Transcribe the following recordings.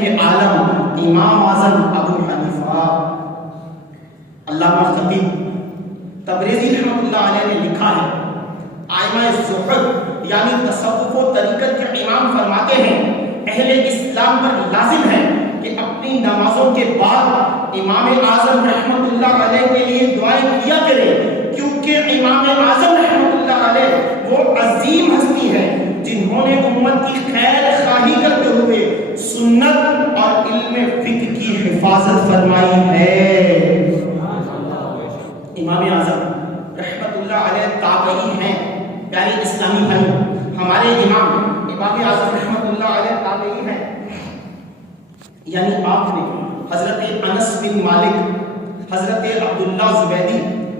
کے عالم امام اعظم ابو حنیفہ۔ علامہ خطیب تبریزی رحمۃ اللہ علیہ نے لکھا ہے، آئمہ زہد یعنی تصوف و طریقت کے امام فرماتے ہیں اہل اسلام پر لازم ہے کہ اپنی نمازوں کے بعد امام اعظم رحمۃ اللہ علیہ کے لیے دعائیں کیا کرے، کیونکہ امام اعظم رحمۃ اللہ علیہ وہ عظیم ہستی ہے جنہوں نے امت کی خیر خواہی کرتے ہوئے سنت اور علم فقہ کی حفاظت فرمائی ہے۔ امام اعظم رحمۃ اللہ علیہ تابعی ہیں، پیارے اسلامی بھائی، ہمارے امام اعظم رحمۃ اللہ علیہ تابعی ہیں، یعنی آپ نے حضرت انس بن مالک، حضرت عبداللہ زبیدی،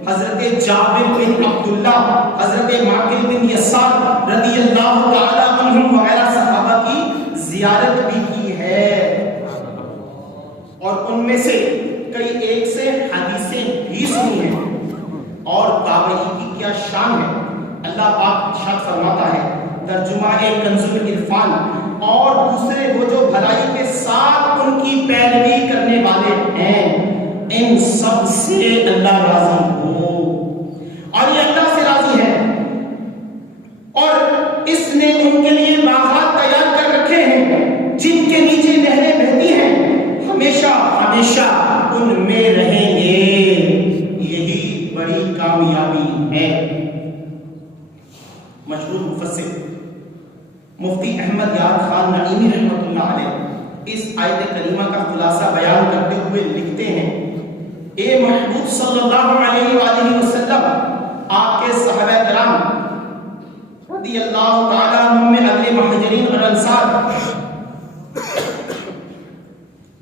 حضرت جابر بن عبداللہ، حضرت معقل بن یسار رضی اللہ تعالی عنہم وغیرہ صحابہ کی زیارت بھی کی ہے، اور ان میں سے کئی ایک سے حدیثیں بھی سنی ہیں۔ اور تابعی کی کیا شان ہے، اللہ پاک ارشاد فرماتا ہے ترجمہ کنز العرفان، اور دوسرے وہ جو بھلائی کے ساتھ ان کی پیروی کرنے والے ہیں، ان سب سے اللہ راضی ہو، اور یہ اللہ سے راضی ہے، اور اس نے ان کے لیے باغات تیار کر رکھے ہیں جن کے نیچے نہریں بہتی ہیں، ہمیشہ ہمیشہ ان میں رہیں گے، یہی بڑی کامیابی ہے۔ مشہور مفسر مفتی احمد یار خان نعیمی رحمۃ اللہ علیہ اس آیت کریمہ کا خلاصہ بیان کرتے ہوئے لکھتے ہیں، اے محبوب صلی اللہ علیہ وآلہ وسلم، آپ کے صحابہ کرام رضی اللہ تعالیٰ عنہم میں اگلے مہاجرین اور انصار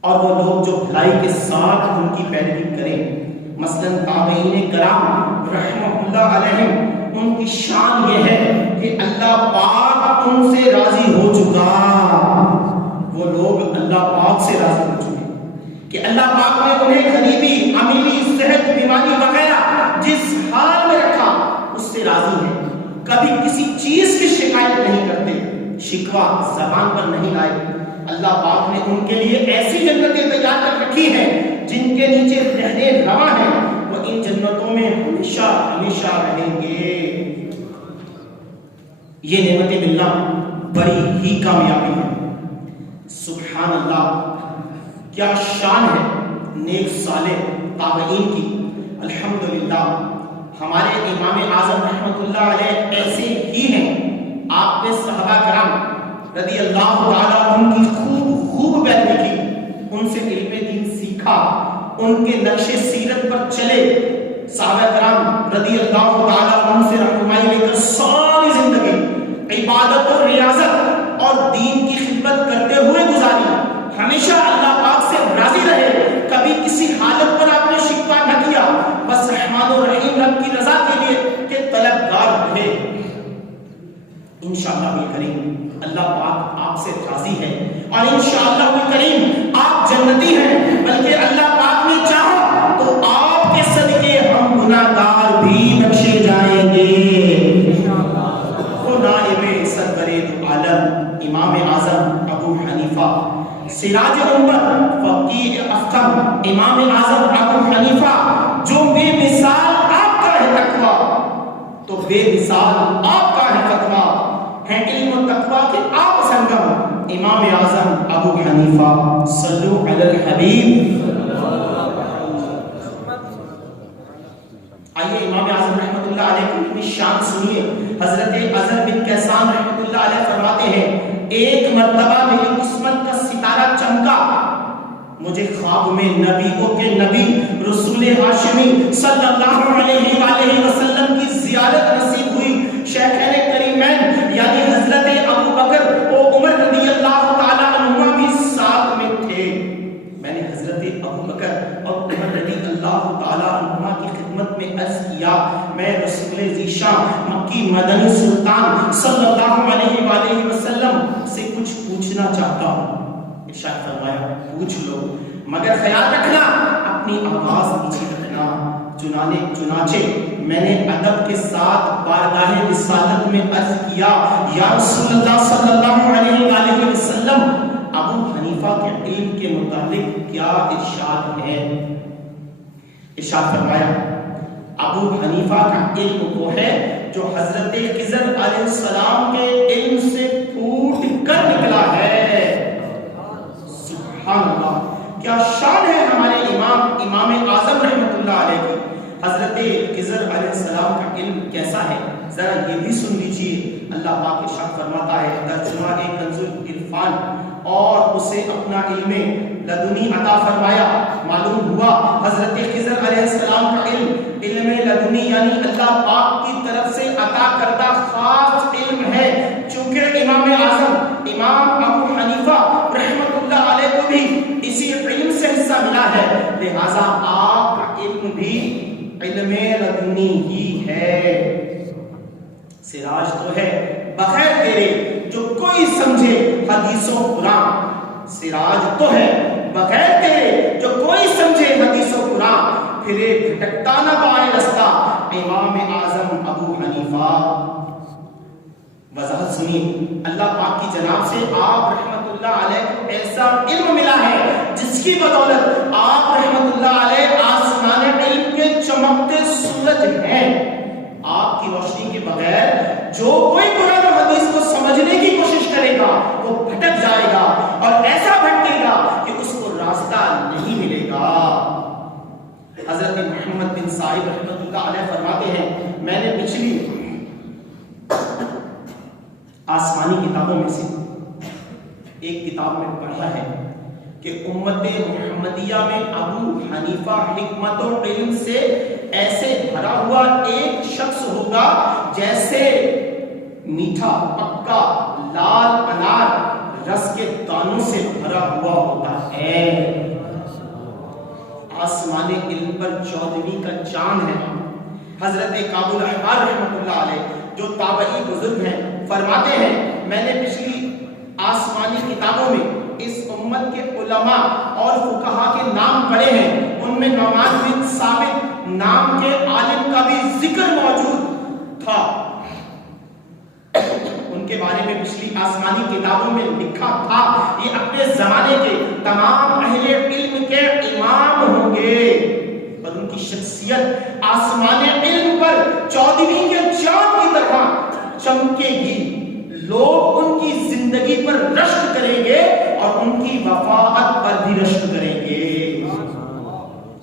اور وہ لوگ جو بھلائی کے ساتھ ان کی پیروی کریں، مثلاً تابعین کرام رحمہ اللہ علیہم، ان کی شان یہ ہے کہ اللہ پاک ان سے راضی ہو چکا، وہ لوگ اللہ پاک سے راضی ہو چکے کہ اللہ پاک نے انہیں غریبی، امیری، صحت، بیماری وغیرہ جس حال میں رکھا اس سے راضی ہے، کبھی کسی چیز کی شکایت نہیں کرتے، شکوہ زبان پر نہیں لائے۔ اللہ پاک نے ان کے لیے ایسی جنتیں تیار کر رکھی ہیں جن کے نیچے نہریں رواں ہیں، وہ ان جنتوں میں ہمیشہ ہمیشہ رہیں گے۔ یہ نعمت ملنا بڑی ہی کامیابی ہے۔ سبحان اللہ، کیا شان ہے نیک صالح تابعین کی۔ الحمدللہ ہمارے امام اعظم رحمۃ اللہ علیہ ایسے ہی ہیں، آپ نے صحابہ کرام رضی اللہ تعالیٰ عنہ کی خوب پیروی کی، ان سے علم دین سیکھا، ان کے نقش سیرت پر چلے، صحابہ کرام رضی اللہ تعالیٰ عنہ سے رہنمائی لے کر ساری زندگی عبادت و ریاضت اور دین کی خدمت کرتے ہوئے گزاری، ہمیشہ اللہ پاک سے راضی رہے، کبھی کسی حالت پر آپ نے شکوہ نہ کیا، بس رحمان و رحیم رب کی رضا کے لیے کہ طلبگار رہے۔ انشاءاللہ کریم اللہ پاک آپ سے راضی ہے، اور انشاءاللہ کریم آپ جنتی ہیں، بلکہ اللہ پاک نے چاہا تو آپ کے صدقے ہم گناہگار بھی بخشے جائیں گے۔ وہ نائب صدر عالم امام اعظم ابو حنیفہ، سراج امت فقیر افخم امام اعظم ابو حنیفہ، جو بے مثال آپ کا ہے تقویٰ، تو بے مثال آپ کا ہے فتویٰ، ہیں علم و تقویٰ کے آپ سنگم امام اعظم ابو حنیفہ۔ صلو علی الحبیب۔ آئیے امام اعظم رحمۃ اللہ علیہ کی اپنی شان سنیے۔ حضرت اظہر بن کیسان رحمۃ اللہ علیہ فرماتے ہیں، ایک مرتبہ میری قسمت کا ستارہ چمکا، مجھے خواب میں نبیوں کے نبی رسول ہاشمی صلی اللہ علیہ وآلہ وسلم کی زیارت نصیب ہوئی۔ شیخین کریمین یعنی حضرت ابو بکر و عمر رضی اللہ تعالیٰ عنہما بھی ساتھ میں تھے۔ میں نے حضرت ابو بکر اور عمر رضی اللہ تعالیٰ عنہما کی خدمت میں عرض کیا، میں رسول ذیشان مکی مدنی سلطان صلی اللہ علیہ وآلہ وسلم سے کچھ پوچھنا چاہتا ہوں۔ ارشاد فرمایا، پوچھ لو، مگر خیال رکھنا اپنی آواز نیچے رکھنا۔ چنانچہ میں نے ادب کے ساتھ بارگاہ رسالت میں عرض کیا، یا رسول اللہ صلی اللہ علیہ وآلہ وسلم، ابو حنیفہ کے علم کے متعلق کیا ارشاد ہے؟ ارشاد فرمایا ابو حنیفہ کا علم وہ ہے جو حضرت خضر علیہ السلام کے علم سے پھوٹ کر نکلا ہے۔ سبحان اللہ، کیا شان ہے ہمارے امام اعظم رحمۃ اللہ علیہ کی۔ حضرت خضر علیہ السلام کا علم کیسا ہے ذرا یہ بھی سن لیجیے۔ اللہ پاک ارشاد فرماتا ہے ترجمہ کنز العرفان، اور اسے اپنا علم لدنی عطا فرمایا۔ معلوم ہوا حضرت خضر علیہ السلام کا علم لدنی یعنی اللہ پاک کی طرف سے عطا کردہ خاص علم ہے۔ چونکہ امام اعظم امام ابو حنیفہ رحمۃ اللہ علیہ کو بھی اسی علم سے حصہ ملا ہے، لہذا آپ کا علم بھی علم لدنی ہی ہے۔ سراج تو ہے بغیر تیرے جو کوئی سمجھے حدیث و قرآن، سراج تو ہے بغیر تیرے جو کوئی سمجھے حدیث و قرآن، پھرے بھٹکتا نہ پائے رستہ امام اعظم ابو حنیفہ۔ وضاحت سنیے، اللہ پاک کی جناب سے آپ رحمت اللہ علیہ کو ایسا علم ملا ہے جس کی بدولت آپ رحمت اللہ علیہ آسمان علم کے چمکتے سورج ہیں۔ آپ کی روشنی کے بغیر جو کوئی قرآن و حدیث کو سمجھنے کی کوشش کرے گا وہ بھٹک جائے گا، اور ایسا بھٹکے گا کہ اس کو راستہ نہیں ملے گا۔ حضرت محمد بن سعید رحمۃ اللہ علیہ فرماتے ہیں میں نے پچھلی آسمانی کتابوں میں سے ایک کتاب میں پڑھا ہے کہ امت محمدیہ میں ابو حنیفہ حکمت و علم سے ایسے بھرا ہوا ایک شخص ہوگا جیسے میٹھا پکا لال انار رس کے دانوں سے بھرا ہوا ہوتا ہے۔ آسمان علم پر 14ویں کا چاند ہے۔ حضرت کعب الاحبار رحمۃ اللہ علیہ جو تابعی بزرگ ہیں فرماتے ہیں میں نے پچھلی آسمانی کتابوں میں اس امت کے علماء اور فقہا کے نام پڑھے ہیں، ان میں نعمان بن ثابت نام کے عالم کا بھی ذکر موجود تھا۔ ان کے بارے میں پچھلی آسمانی کتابوں میں لکھا تھا یہ اپنے زمانے کے تمام اہل علم کے امام ہوں گے، اور ان کی شخصیت آسمان علم پر 14ویں کے چاند کی طرح چمکے گی۔ لوگ ان کی زندگی پر رشک کریں گے اور ان کی وفاءت پر بھی رشک کریں گے۔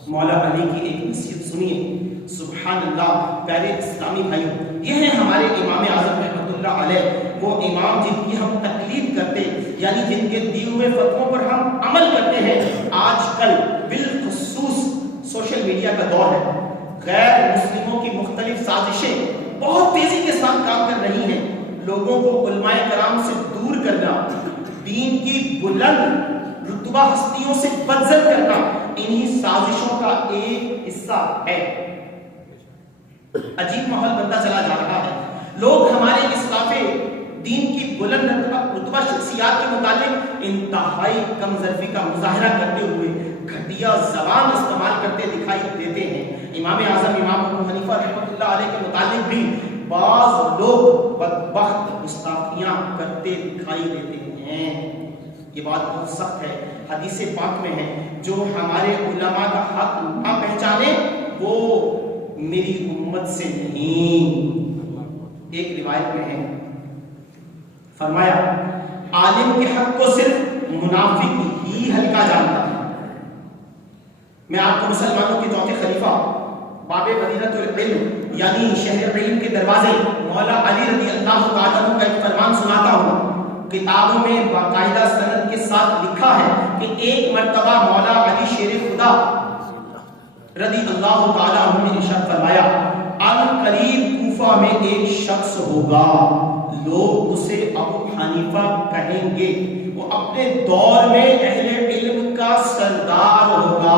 مولا علی کی ایک نصیحت سنیے، سبحان اللہ۔ پیارے اسلامی بھائی، یہ ہیں ہمارے امام اعظم رحمۃ اللہ علیہ، وہ امام جن کی ہم تقلید کرتے یعنی جن کے دیے ہوئے فتووں پر ہم عمل کرتے ہیں۔ آج کل بالخصوص سوشل میڈیا کا دور ہے، غیر مسلموں کی مختلف سازشیں بہت تیزی کے ساتھ کام کر رہی ہیں، لوگوں کو علماء کرام سے دور کرنا، دین کی بلند رتبہ ہستیوں سے بدزن کرنا انہی سازشوں کا ایک حصہ ہے۔ عجیب ماحول بنتا چلا جا رہا ہے، لوگ ہمارے اسلاف دین کی بلند رتبہ شخصیات کے متعلق انتہائی کم ظرفی کا مظاہرہ کرتے ہوئے گھٹیا زبان استعمال کرتے دکھائی دیتے ہیں۔ امام اعظم امام ابو حنیفہ رحمۃ اللہ علیہ کے متعلق بھی بعض لوگ بدبخت گستاخیاں کرتے دکھائی دیتے ہیں۔ یہ بات بہت سخت ہے، حدیث پاک میں ہے جو ہمارے علماء کا حق نہ پہچانے وہ میری امت سے نہیں۔ ایک روایت میں ہے فرمایا عالم کے حق کو صرف منافق ہی ہلکا جانتا ہے۔ میں آپ کو مسلمانوں کے چوتھے خلیفہ باب مدینۃ العلم یعنی شہر علم کے دروازے مولا علی رضی اللہ تعالیٰ عنہ کا ایک فرمان سناتا ہوں۔ کتابوں میں باقاعدہ سند کے ساتھ لکھا ہے کہ ایک مرتبہ مولا علی شیر خدا رضی اللہ تعالیٰ عنہ نے ارشاد فرمایا عنقریب کوفہ میں ایک شخص ہوگا، لوگ اسے ابو حنیفہ کہیں گے، وہ اپنے دور میں اہل علم کا سردار ہوگا،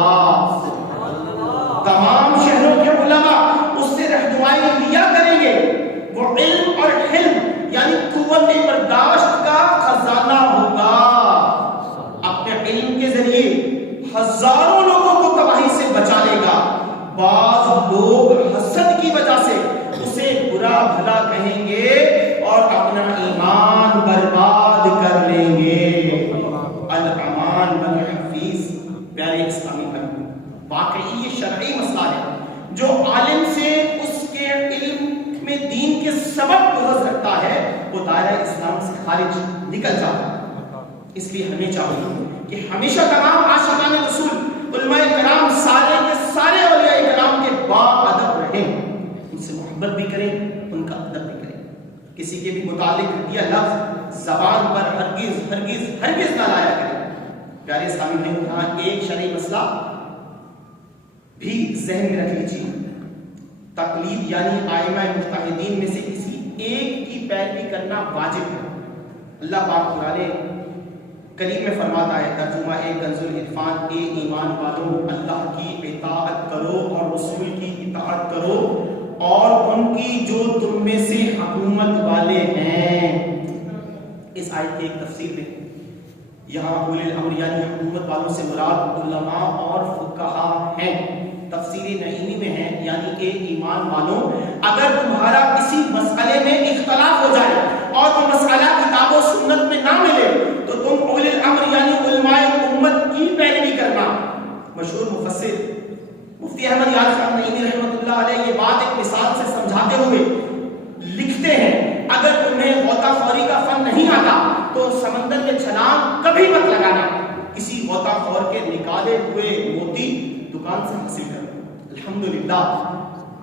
تمام شہروں کے علماء اس سے رہنمائی لیا کریں گے، وہ علم اور حلم یعنی قوت برداشت کا خزانہ ہوگا، اپنے علم کے ذریعے ہزاروں لوگوں کو تباہی سے بچا لے گا۔ بعض لوگ حسد کی وجہ سے اسے برا بھلا کہیں گے اور اپنا ایمان برباد کر لیں گے۔ ترجمان بن حفیظ. پیارے اسلامی بھائی، واقعی یہ شرعی مسئلہ ہے. جو عالم سے اس کے علم میں دین کے سبب غرض رکھتا ہے وہ دائرہ اسلام سے خارج نکل جاتا ہے. اس لیے ہمیں چاہیے کہ ہمیشہ تمام عاشقان رسول علماء کرام سارے کے سارے اولیاء کرام کے باادب رہیں، ان سے محبت بھی کریں، ان کا ادب بھی کریں. کسی کے بھی متعلق یہ لفظ زبان پر ہرگز ہرگز ہرگز نہ لایا کریں. پیارے اسلامی بھائیوں، یہاں ایک شرعی مسئلہ بھی ذہن میں رکھ لیجیے. تقلید یعنی ائمہ مجتہدین میں سے کسی ایک کی پیروی کرنا واجب ہے. اللہ پاک قرآن کریم میں فرماتا ہے، ترجمہ کنز العرفان، اے ایمان والوں اللہ کی اطاعت کرو اور رسول کی اطاعت کرو اور ان کی جو تم میں سے حکومت والے ہیں. اس آیت کی ایک تفسیر میں یہاں اولی الامر یعنی حکومت والوں سے مراد علماء اور فقہا ہیں. تفسیر نعیمی میں ہے یعنی کہ ایمان والوں اگر تمہارا کسی مسئلے میں اختلاف ہو جائے اور وہ مسئلہ کتاب و سنت میں نہ ملے تو تم اولی الامر یعنی علماء امت کی پیروی کرنا. مشہور مفسر مفتی احمد یار خان نعیمی رحمۃ اللہ علیہ یہ بات ایک مثال سے سمجھاتے ہوئے لکھتے ہیں، اگر تمہیں غوطہ خوری کا فن نہیں آتا تو سمندر میں چھلانگ کبھی مت لگانا. کسی غوطہ خور کے نکالے ہوئے موتی دکان سے حاصل کرو. الحمدللہ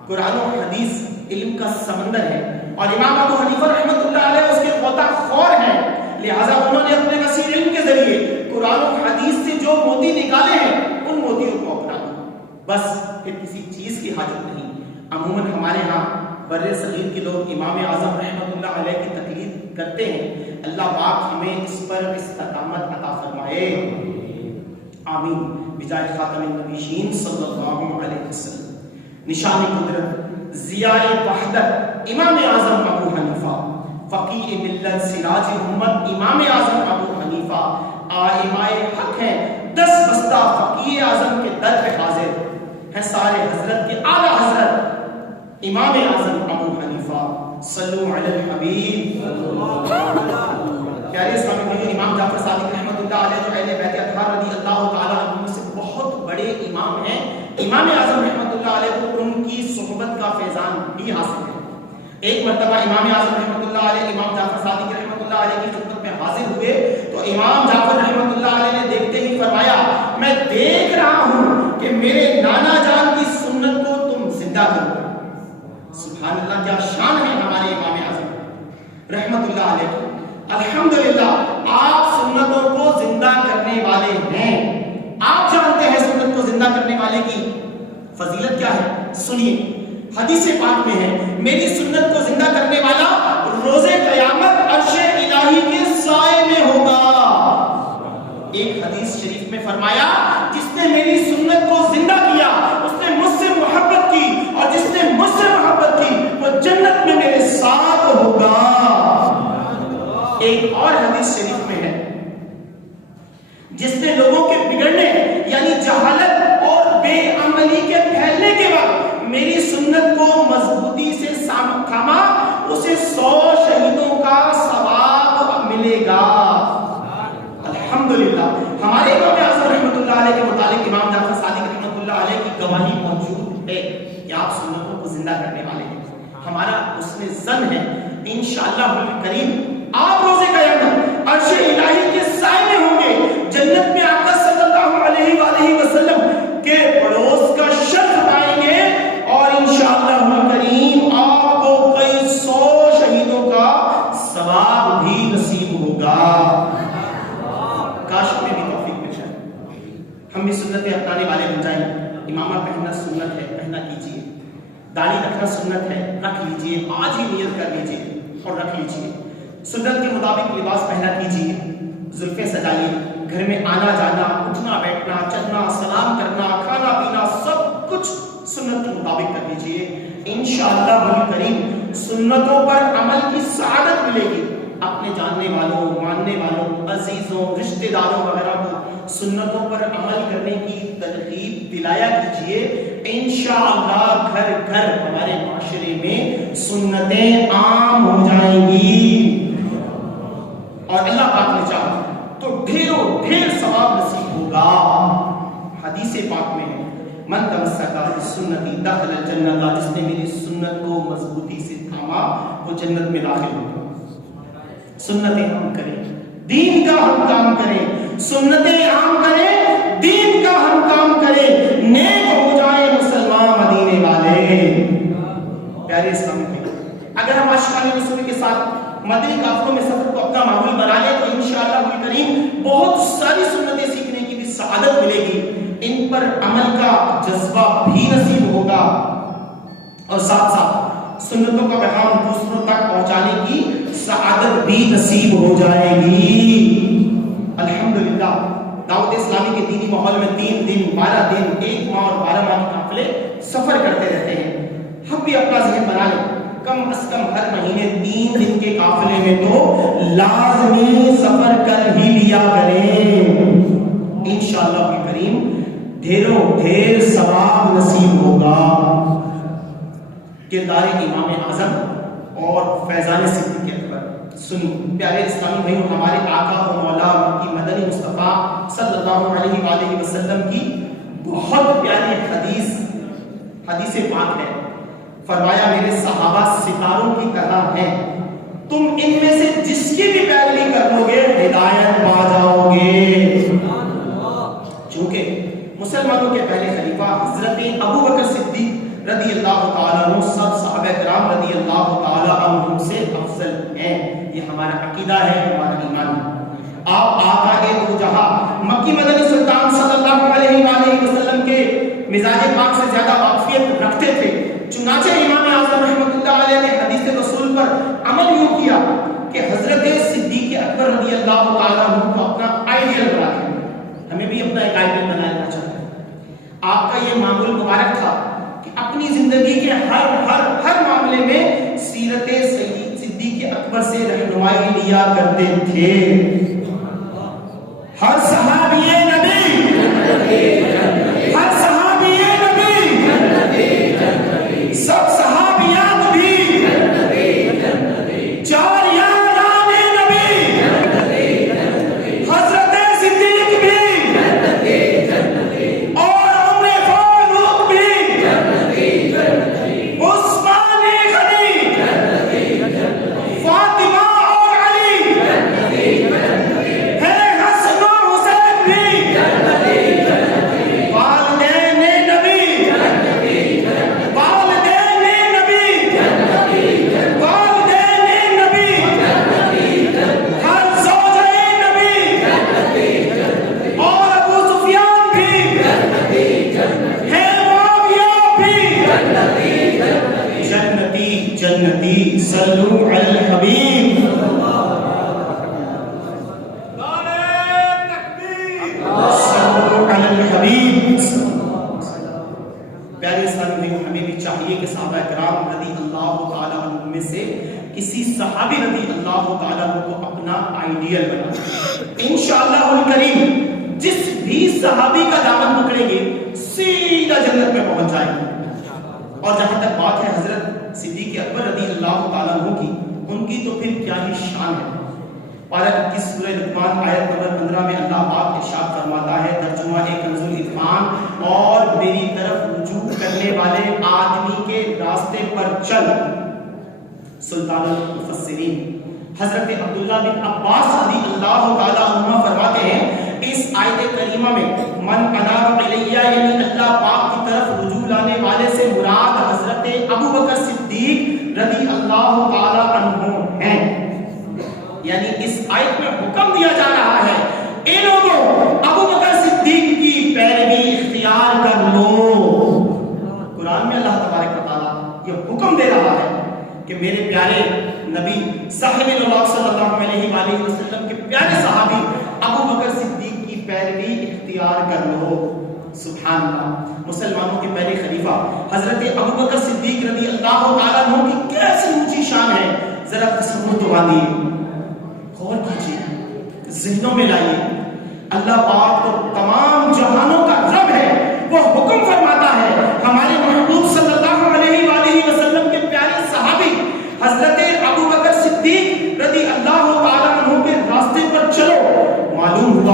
قرآن و حدیث علم کا سمندر ہے اور امام ابو حنیفہ رحمۃ اللہ علیہ اس کے غوطہ خور ہیں، لہذا انہوں نے اپنے وسیع علم کے ذریعے قرآن و حدیث سے جو موتی نکالے ہیں ان موتیوں کو اپنانا. بس پھر کسی چیز کی حاجت نہیں. عموماً ہمارے ہاں بر صغیر کے لوگ امام اعظم رحمۃ اللہ علیہ کی تقلید کرتے ہیں. اللہ پاک ہمیں اس پر استقامت عطا فرمائے، آمین. بجائے خاتم النبیین صلی اللہ علیہ وسلم. نشان قدرت، ضیاء وحدت، امام اعظم ابو حنیفہ، فقیہ ملت، سراج امت امام اعظم ابو حنیفہ آئمہ حق ہیں. 10 بستہ فقیہ اعظم کے در پہ حاضر ہیں سارے حضرت کے اعلیٰ حضرت امام اعظم ابو حنیفہ. صلو علی الحبیب. پیارے اسلامی بھائیو، امام جعفر صادق رحمۃ اللہ علیہ جو اہل بیت اطہار رضی اللہ تعالیٰ عنہ سے بہت بڑے امام ہیں، امام اعظم رحمۃ اللہ علیہ کو ان کی صحبت کا فیضان بھی حاصل ہے. ایک مرتبہ امام اعظم رحمۃ اللہ علیہ امام جعفر صادق رحمۃ اللہ علیہ کی خدمت میں حاضر ہوئے تو امام جعفر رحمۃ اللہ علیہ نے دیکھتے ہی فرمایا، میں دیکھ رہا ہوں کہ میرے نانا جان کی سنت کو تم زندہ کرو. سبحان اللہ، کیا شان ہے ہمارے امام اعظم رحمۃ اللہ علیہ. الحمدللہ آپ سنتوں کو زندہ کرنے والے ہیں. آپ جانتے ہیں سنت کو زندہ کرنے والے کی فضیلت کیا ہے. سنیے، حدیث پاک میں ہے، میری سنت کو زندہ کرنے والا روز قیامت عرش الہی کے سائے میں ہوگا. ایک حدیث شریف میں فرمایا، جس نے میری سنت کو زندہ کیا اس نے مجھ سے محبت کی اور جس نے مجھ سے محبت کی وہ جنت میں میرے ساتھ ہوگا. ایک اور حدیث شریف میں ہے، جس نے لوگوں کے بگڑنے یعنی جہالت اور بے عملی کے پھیلنے کے وقت میری سنت کو مضبوطی سے تھاما اسے 100 شہیدوں کا ثواب ملے گا. الحمدللہ ہمارے امام اعظم رحمۃ اللہ علیہ کے متعلق امام جعفر صادق رحمۃ اللہ علیہ کی گواہی موجود ہے کہ آپ سنتوں کو زندہ کرنے والے ہیں. ہمارا اس میں ظن ہے انشاءاللہ کریم آپ روز قیامت عرش الہی کے سائے میں ہوں گے. جنت میں آقا صلی اللہ علیہ وآلہ وسلم کے پڑوس کا شرف پائیں گے اور انشاءاللہ کریم آپ کو کئی 100 شہیدوں کا ثواب بھی نصیب ہوگا. کاش ہمیں بھی توفیق مل جائے، ہم بھی سنتیں اپنانے والے بن جائیں. امامہ پہننا سنت ہے، پہنا کیجیے. داڑھی رکھنا سنت ہے، رکھ لیجیے. آج ہی نیت کر لیجیے اور رکھ لیجیے. سنت کے مطابق لباس پہنا کیجیے، زلفیں سجائیے. گھر میں آنا جانا، اٹھنا بیٹھنا، چلنا، سلام کرنا، کھانا پینا سب کچھ سنت کے مطابق کر لیجیے. انشاءاللہ کریم سنتوں پر عمل کی سعادت ملے گی. اپنے جاننے والوں، ماننے والوں، عزیزوں، رشتہ داروں وغیرہ کو سنتوں پر عمل کرنے کی ترغیب دلایا کیجیے. انشاءاللہ گھر گھر ہمارے معاشرے میں سنتیں عام ہو جائیں گی اور اللہ پاک نے چاہا تو ڈھیروں ڈھیر ثواب نصیب ہوگا۔ حدیث پاک میں ہے من تمسک بسنتی دخل الجنت، جس نے میری سنت کو مضبوطی سے تھاما وہ جنت میں داخل ہوگا۔ سنتیں ہم کریں، دین کا ہم کام کریں، سنتیں عام کریں، دین کا ہم کام کریں، نیک ہو جائیں مسلمان مدینے والے۔ پیارے اسلامی بھائی، اگر ہم اشکال رسول کے ساتھ مدنی قافلوں میں سفر کو اپنا معمول بنا لیں تو انشاءاللہ الکریم بہت ساری سنتیں سیکھنے کی بھی سعادت ملے گی، ان پر عمل کا جذبہ بھی نصیب ہوگا، اور ساتھ ساتھ سنتوں کا پیغام دوسروں تک پہنچانے کی سعادت بھی نصیب ہو جائے گی۔ الحمدللہ دعوت اسلامی کے دینی ماحول میں 3 دن 12 دن 1 ماہ اور 12 ماہ کے قافلے سفر کرتے رہتے ہیں۔ ہم بھی اپنا ذہن بنا لیں، کم از کم ہر مہینے 3 دن کے قافلے میں تو لازمی سفر کر ہی لیا کریں، انشاءاللہ الکریم ڈھیروں ڈھیر ثواب نصیب ہوگا۔ کردار امام اعظم اور فیضان صدیق اکبر سنی۔ پیارے اسلامی بھائیوں، ہمارے آقا و مولا مکی مدنی مصطفیٰ صلی اللہ علیہ وآلہ وسلم کی بہت پیاری حدیث پاک ہے۔ فرمایا میرے صحابہ ستاروں کی طرح ہیں، تم ان میں سے جس کی بھی پیروی کر لو گے ہدایت پا جاؤ گے۔ چونکہ مسلمانوں کے پہلے خلیفہ حضرت ابو بکر صدیق رضی اللہ تعالیٰ عنہ سب صحابہ کرام رضی اللہ تعالیٰ عنہ سے افضل ہیں، یہ ہمارا عقیدہ ہے، ہمارا ایمان ہے۔ آپ آقا دو جہاں مکی مدنی سلطان صلی اللہ علیہ وآلہ وسلم کے مزاج پاک سے زیادہ واقفیت رکھتے تھے، چنانچہ امام اعظم رحمۃ اللہ علیہ نے حدیث رسول پر عمل یوں کیا کہ حضرت صدیق اکبر رضی اللہ تعالیٰ عنہ کو اپنا آئیڈیل بنا دیا۔ ہمیں بھی اپنا ایک آئیڈیل بنانا چاہتے ہیں۔ آپ کا یہ معمول مبارک تھا کہ اپنی زندگی کے ہر معاملے میں سیرت صدیق اکبر سے رہنمائی لیا کرتے تھے۔ ہر صحابی نبی، ہر صحابی نبی، سب صحابیات بھی، چار یاران نبی، حضرت صدیق بھی، اور عمر فاروق بھی، عثمان غنی، فاطمہ اور علی، ہے حسن و حسین بھی، والدین نبی، والدین نبی، والدین نبی، ہر زوجین نبی، اور ابو سفیان بھی، ہے معاویہ بھی، جنتی جنتی، صلو علی الحبیب، صلو علی الحبیب۔ پیارے اسلامی بھائیوں، ہمیں بھی چاہیے کہ صحابہ کرام رضی اللہ تعالیٰ عنہ میں سے کسی صحابی رضی اللہ تعالیٰ عنہ کو اپنا آئیڈیل بنائیں۔ انشاءاللہ الکریم جس بھی صحابی کا دامن پکڑیں گے سیدھا جنت میں پہنچ جائیں گے۔ اور جہاں تک بات ہے حضرت صدیق اکبر رضی اللہ تعالیٰ عنہ کی، ان کی تو پھر کیا ہی شان ہے۔ پارہ 21 سورہ لقمان آیت نمبر 15 میں اللہ پاک ارشاد فرماتا ہے، ترجمہ کنز الاطفال، اور میری طرف رجوع کرنے والے آدمی کے راستے پر چل۔ سلطان المفسرین حضرت عبداللہ بن عباس رضی اللہ تعالیٰ عنہ فرماتے ہیں، اس آیت کریمہ میں من اناب علیہ یعنی اللہ پاک کی طرف رجوع لانے والے سے مراد حضرت ابو بکر صدیق رضی اللہ تعالیٰ عنہ ہیں۔ یعنی اس آیت میں حکم دیا جا رہا ہے، اے لوگوں ابو بکر صدیق کی پیروی اختیار کر لو۔ قرآن میں اللہ تبارک و تعالیٰ یہ حکم دے رہا ہے کہ میرے پیارے نبی صاحب اللہ صلی اللہ علیہ وآلہ وسلم کے پیارے صحابی ابو بکر صدیق کی پیروی اختیار کر لو۔ سبحان اللہ، مسلمانوں کے پہلے خلیفہ حضرت ابو بکر صدیق رضی اللہ تعالیٰ عنہ کی کیسی اونچی شان ہے، ذرا تصور تو آئیے، غور کیجیے، ذہنوں میں لائیے۔ اللہ پاک تو تمام جہانوں کا رب ہے، وہ حکم فرماتا ہے ہمارے محبوب صلی اللہ علیہ وآلہ وسلم کے پیارے صحابی حضرت ابو بکر صدیق رضی اللہ تعالیٰ عنہ کے راستے پر چلو۔ معلوم ہوا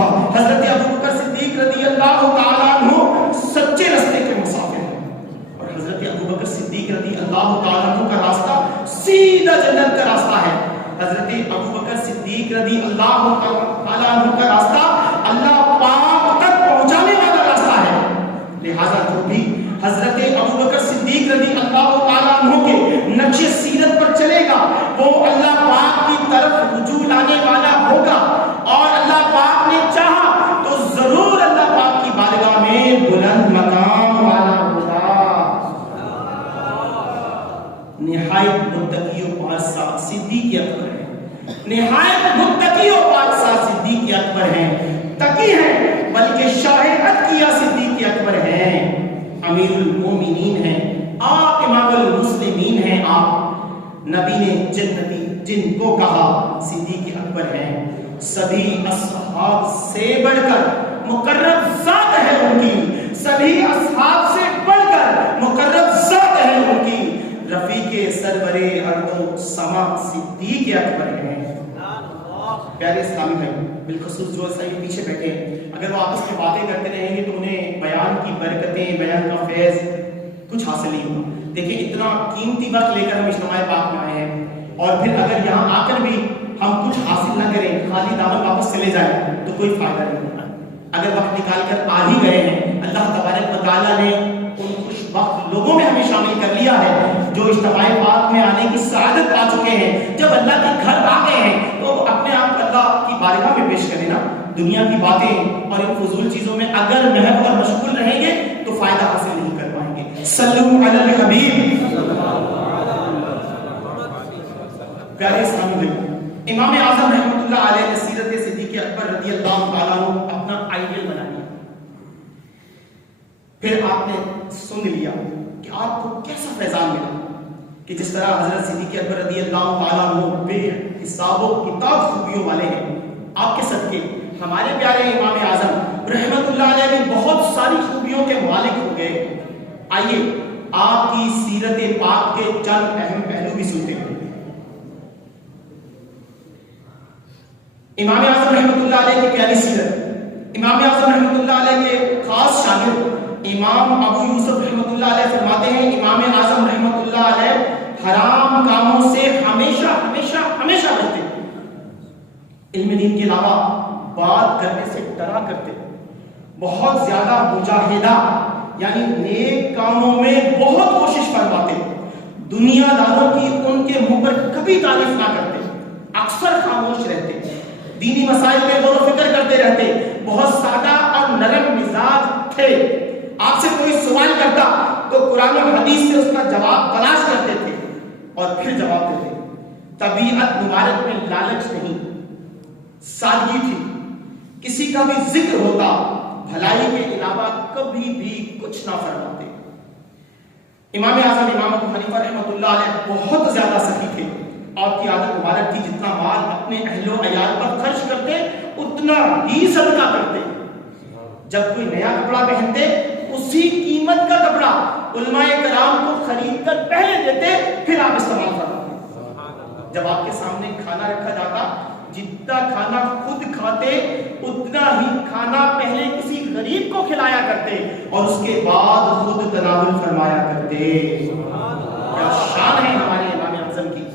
صدیق اکبر ہیں، نہایت متقی و پاکسا صدیق اکبر ہیں، تقی ہیں بلکہ شاہ اتقیاء صدیق اکبر ہیں، امیر المومنین ہیں، آپ امام المسلمین ہیں، آپ نبی نے جنتی جن کو کہا صدیق اکبر ہیں، سبھی اصحاب سے بڑھ کر مقرب ذات ہے ان کی، سبھی اصحاب سے بڑھ کر مقرب ذات ہے ان کی، رفیق سرور ارض و سما صدیق اکبر ہیں۔ پیارے اسلامی بھائی، بالخصوص جو صحیح پیچھے بیٹھے ہیں، اگر وہ آپس میں باتیں کرتے رہیں گے تو انہیں بیان کی برکتیں، بیان کا فیض کچھ حاصل نہیں ہوگا۔ دیکھیں اتنا قیمتی وقت لے کر ہم اجتماع پاک میں آئے ہیں، اور پھر اگر یہاں آ کر بھی ہم کچھ حاصل نہ کریں، خالی دامن واپس چلے جائیں تو کوئی فائدہ نہیں ہوگا۔ اگر وقت نکال کر آ ہی گئے ہیں، اللہ تبارک و تعالیٰ نے ان خوش وقت لوگوں میں ہمیں شامل کر لیا ہے جو اجتماع پاک میں آنے کی سعادت پا چکے ہیں۔ جب اللہ کے گھر آ گئے ہیں تو اپنے آپ کو اللہ کی بارگاہ میں پیش کریں نا۔ دنیا کی باتیں اور ان فضول چیزوں میں اگر محب اور مشغول رہیں گے تو فائدہ حاصل نہیں کر پائیں گے۔ صلو علی الحبیب۔ پیارے اسلامی بھائی، امام اعظم رحمۃ اللہ علیہ نے سیرت صدیق اکبر رضی اللہ تعالیٰ عنہ اپنا آئیڈیل بنا لیا۔ پھر آپ نے سن لیا کہ آپ کو کیسا فیضان ملا کہ جس طرح حضرت صدیق اکبر رضی اللہ تعالیٰ عنہ بے حساب و کتاب خوبیوں والے ہیں، آپ کے صدقے ہمارے پیارے امام اعظم رحمۃ اللہ علیہ بھی بہت ساری خوبیوں کے مالک ہو گئے۔ آئیے آپ کی سیرت پاک کے چند اہم پہلو بھی سنتے ہیں۔ امام اعظم رحمۃ اللہ علیہ کی پیاری سیرت، امام اعظم رحمۃ اللہ علیہ کے خاص شاگرد امام ابو یوسف رحمۃ اللہ علیہ فرماتے ہیں، امام اعظم رحمۃ اللہ علیہ حرام کاموں سے ہمیشہ ہمیشہ ہمیشہ بچتے، علم دین کے علاوہ بات کرنے سے ڈرا کرتے، بہت زیادہ مجاہدہ یعنی نیک کاموں میں بہت کوشش فرماتے، دنیا داروں کی ان کے منہ پر کبھی تعریف نہ کرتے، اکثر خاموش رہتے، دینی مسائل میں غور و فکر کرتے رہتے، بہت سادہ اور نرم مزاج تھے۔ آپ سے کوئی سوال کرتا تو قرآن و حدیث سے اس کا جواب تلاش کرتے تھے اور پھر جواب دیتے۔ طبیعت مبارک میں لالچ نہیں، سادگی تھی، کسی کا بھی ذکر ہوتا بھلائی کے علاوہ کبھی بھی کچھ نہ فرماتے۔ امام اعظم امام ابو حنیفہ رحمۃ اللہ علیہ بہت زیادہ سخی تھے، آپ کی عادت مبارک تھی جتنا مال اپنے اہل و عیال پر خرچ کرتے اتنا ہی صدقہ کرتے، جب کوئی نیا کپڑا پہنتے اسی قیمت کا کپڑا علماء کرام کو خرید کر پہلے دیتے، پھر آپ استعمال کرتے۔ جب آپ کے سامنے کھانا رکھا جاتا، جتنا کھانا خود کھاتے اتنا ہی کھانا پہلے کسی غریب کو کھلایا کرتے اور اس کے بعد خود تناول فرمایا کرتے۔ کیا شان ہے ہمارے امام اعظم کی۔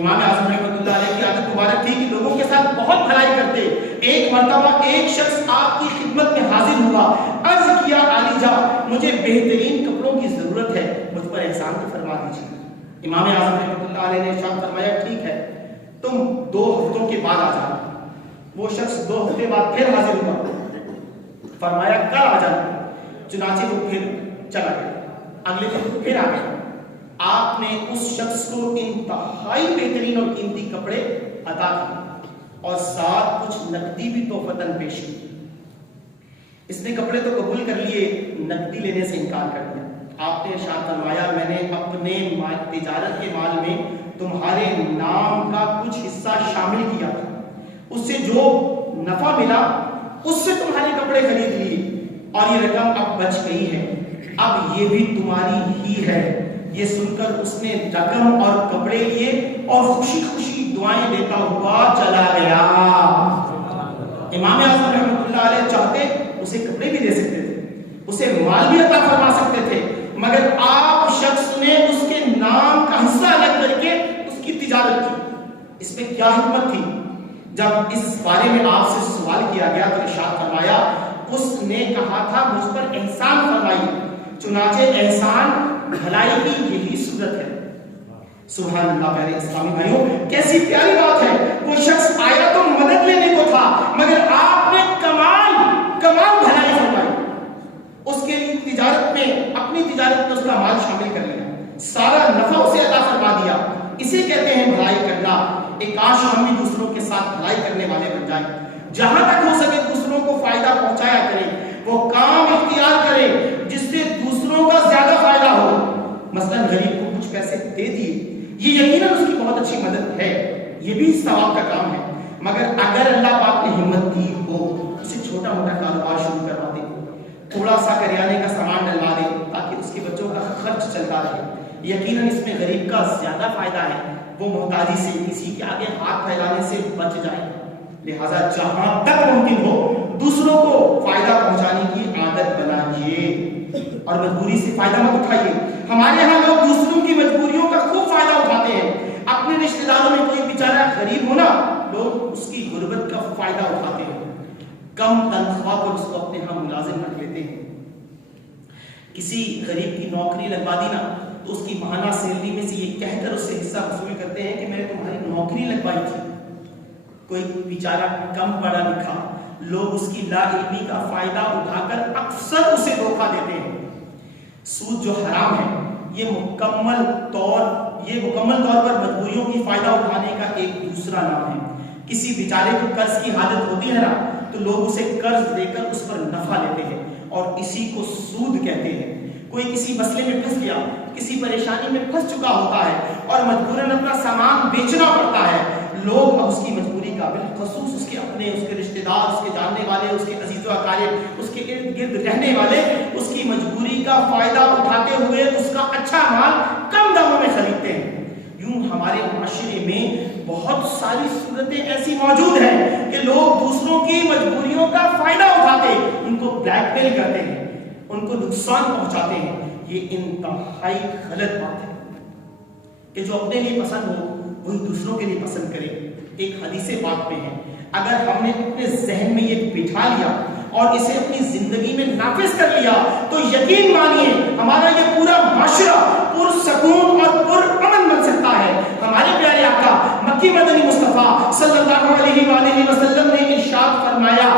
امام اعظم رحمۃ اللہ علیہ کی عادت مبارک تھی کہ لوگوں کے ساتھ بہت بھلائی کرتے۔ ایک مرتبہ ایک شخص آپ کی خدمت میں حاضر ہوا، عرض کیا عالی جا مجھے بہترین کپڑوں کی ضرورت ہے، مجھ پر احسان تو فرما دیجیے۔ امام اعظم رحمۃ اللہ علیہ نے ارشاد فرمایا ٹھیک ہے، تم 2 ہفتوں کے بعد آ جانا۔ وہ شخص 2 ہفتے بعد پھر حاضر ہوا، فرمایا کل آ جانا۔ چنانچہ وہ پھر چلا گیا، اگلے دن پھر آ گیا۔ آپ نے اس شخص کو انتہائی بہترین اور قیمتی کپڑے عطا کیے اور ساتھ کچھ نقدی بھی تحفتاً پیش کی۔ اس نے کپڑے تو قبول کر لیے، نقدی لینے سے انکار کر دیا۔ آپ نے ارشاد فرمایا میں نے اپنے تجارت کے مال میں تمہارے نام کا کچھ حصہ شامل کیا تھا، اس سے جو نفع ملا اس سے تمہارے کپڑے خرید لیے اور یہ رقم اب بچ گئی ہے، اب یہ بھی تمہاری ہی ہے۔ یہ سن کر اس نے رقم اور کپڑے لیے اور خوشی خوشی دعائیں دیتا ہوا چلا گیا۔ امام اعظم رحمۃ اللہ علیہ چاہتے اسے کپڑے بھی دے سکتے تھے، اسے مال بھی عطا فرما سکتے تھے، مگر آپ شخص نے اس کے نام کا حصہ الگ کر کے اس کی تجارت کی۔ اس میں کیا حکمت تھی؟ جب اس بارے میں آپ سے سوال کیا گیا تو ارشاد فرمایا اس نے کہا تھا مجھ پر احسان فرمائیے، چنانچہ احسان بھلائی کی یہی صورت ہے۔ سبحان اللہ۔ پیارے اسلامی بھائیوں، کیسی پیاری بات ہے، وہ شخص آیا تو مدد لینے کو تھا مگر آپ نے کمال بھلائی فرمائی، اس کے تجارت میں اپنی تجارت میں اس کا مال شامل کر لیا، سارا نفع اسے عطا فرما دیا۔ اسے کہتے ہیں بھلائی کرنا۔ ایک کاش ہم بھی دوسروں کے ساتھ بھلائی کرنے والے بن جائیں، جہاں تک ہو سکے دوسروں کو فائدہ پہنچایا کریں، وہ کام اختیار کریں جس سے دوسروں کا زیادہ فائدہ ہو۔ مثلا غریب کو کچھ پیسے دے دیے، یہ یقیناً اس کی بہت اچھی مدد ہے، یہ بھی ثواب کا کام ہے، مگر اگر اللہ پاک نے ہمت دی ہو اسے چھوٹا موٹا کاروبار شروع کروا دے، تھوڑا سا کریانے کا سامان ڈلوا دے تاکہ اس کے بچوں کا خرچ چلتا رہے، یقیناً اس میں غریب کا زیادہ فائدہ ہے، وہ محتاجی سے، کسی کے آگے ہاتھ پھیلانے سے بچ جائے۔ لہذا جہاں تک ممکن ہو دوسروں کو فائدہ پہنچانے کی عادت بنائیے اور مجبوری سے فائدہ مت اٹھائیے۔ ہمارے ہاں لوگ دوسروں کی مجبوریوں کا خوب فائدہ اٹھاتے ہیں، اپنے رشتہ داروں میں کوئی بیچارہ غریب ہونا، لوگ اس کی غربت کا فائدہ اٹھاتے ہیں، کم تنخواہ پر اس کو اپنے ہاں ملازم رکھ لیتے ہیں۔ کسی غریب کی نوکری لگوا دی نا تو اس کی ماہانہ سیلری میں سے یہ کہہ کر اس سے حصہ وصول کرتے ہیں کہ میں نے تمہاری نوکری لگوائی تھی۔ کوئی بیچارہ کم پڑھا لکھا، لوگ اس کی لا علمی کا فائدہ اٹھا کر اکثر اسے دھوکہ دیتے ہیں۔ سود جو حرام ہے یہ مکمل طور پر مجبوریوں کی فائدہ اٹھانے کا ایک دوسرا نام ہے۔ کسی بیچارے کو قرض کی حالت ہوتی ہے نا تو لوگ اسے قرض دے کر اس پر نفع لیتے ہیں اور اسی کو سود کہتے ہیں۔ کوئی کسی مسئلے میں پھنس گیا، کسی پریشانی میں پھنس چکا ہوتا ہے اور مجبوراً اپنا سامان بیچنا پڑتا ہے، لوگ اب اس کی مجبوری کا بالخصوص اس کے اپنے، اس کے رشتہ دار، اس کے جاننے والے، اس کے عزیز و اقارب، اس کے ارد گرد رہنے والے اس کی مجبوری کا فائدہ اٹھاتے ہوئے اس کا اچھا مال کم داموں میں خریدتے ہیں۔ یوں ہمارے معاشرے میں بہت ساری صورتیں ایسی موجود ہیں کہ لوگ دوسروں کی مجبوریوں کا فائدہ اٹھاتے، ان کو بلیک میل کرتے ہیں، ان کو نقصان پہنچاتے ہیں۔ یہ انتہائی غلط بات ہے کہ جو اپنے لیے پسند ہو وہی دوسروں کے لیے پسند کرے۔ ایک حدیث پاک میں ہے، اگر ہم نے اپنے ذہن میں یہ بٹھا لیا اور اسے اپنی زندگی میں نافذ کر لیا تو یقین مانیے ہمارا یہ پورا معاشرہ پرسکون اور پرامن بن سکتا ہے۔ ہمارے پیارے آقا مکی مدنی مصطفیٰ صلی اللہ علیہ وآلہ وسلم نے ارشاد فرمایا،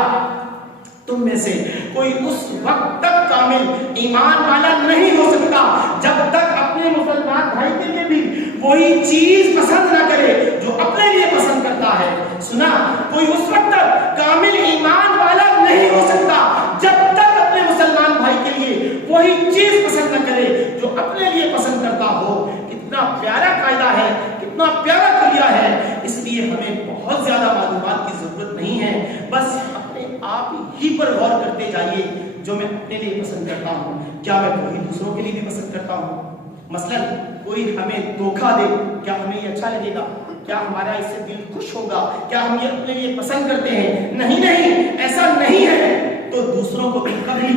تم میں سے کوئی اس وقت تک کامل ایمان والا نہیں ہو سکتا جب تک اپنے مسلمان بھائی کے لیے بھی وہی چیز پسند نہ کرے جو اپنے لیے پسند کرتا ہے۔ سنا، کوئی اس وقت تک کامل ایمان والا نہیں ہو سکتا جب تک اپنے مسلمان بھائی کے لیے وہی چیز پسند نہ کرے جو اپنے لیے پسند کرتا ہو۔ کتنا پیارا قاعدہ ہے، کتنا پیارا کلیہ ہے۔ اس لیے ہمیں بہت زیادہ معلومات کی ضرورت نہیں ہے، بس اپنے آپ ہی پر غور کرتے جائیے، جو میں اپنے لیے پسند کرتا ہوں کیا میں وہی دوسروں کے لیے بھی پسند کرتا ہوں؟ مثلا کوئی ہمیں دھوکہ دے، کیا ہمیں یہ اچھا لگے گا؟ کیا ہمارا اس سے دل خوش ہوگا؟ کیا ہم یہ اپنے لیے پسند کرتے ہیں؟ نہیں، ایسا نہیں ہے۔ تو دوسروں کو بھی کبھی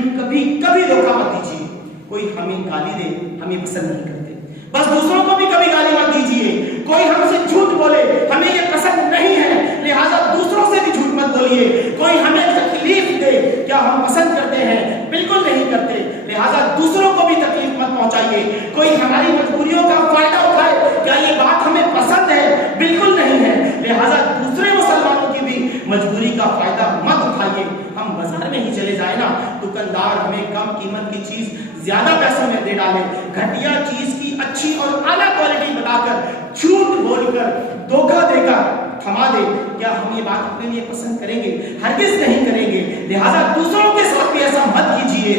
دھوکہ مت دیجیے۔ کوئی ہمیں گالی دے، ہمیں پسند نہیں کرتے، بس دوسروں کو بھی کبھی گالی مت دیجیے۔ کوئی ہم سے جھوٹ بولے، ہمیں یہ پسند نہیں ہے، لہٰذا دوسروں سے بھی جھوٹ مت بولیے۔ کوئی ہمیں تکلیف دے، کیا ہم پسند کرتے ہیں؟ بالکل نہیں کرتے، لہٰذا دوسروں کو بھی تکلیف مت پہنچائیے۔ کوئی ہماری مجبوریوں کا فائدہ اٹھائے، کیا یہ بات ہمیں پسند ہے؟ بالکل نہیں ہے، لہٰذا دوسرے مسلمانوں کی بھی مجبوری کا فائدہ مت اٹھائیے۔ ہم بازار میں ہی چلے جائیں نا، دکاندار ہمیں کم قیمت کی چیز زیادہ پیسوں میں دے ڈالے، گھٹیا چیز کی اچھی اور اعلیٰ کوالٹی بتا کر، جھوٹ بول کر، دھوکہ دے کر تھما دے، کیا ہم یہ بات اپنے لیے پسند کریں گے؟ ہرگز نہیں کریں گے۔ لہٰذا دوسروں کے ساتھ بھی ایسا مت کیجیے،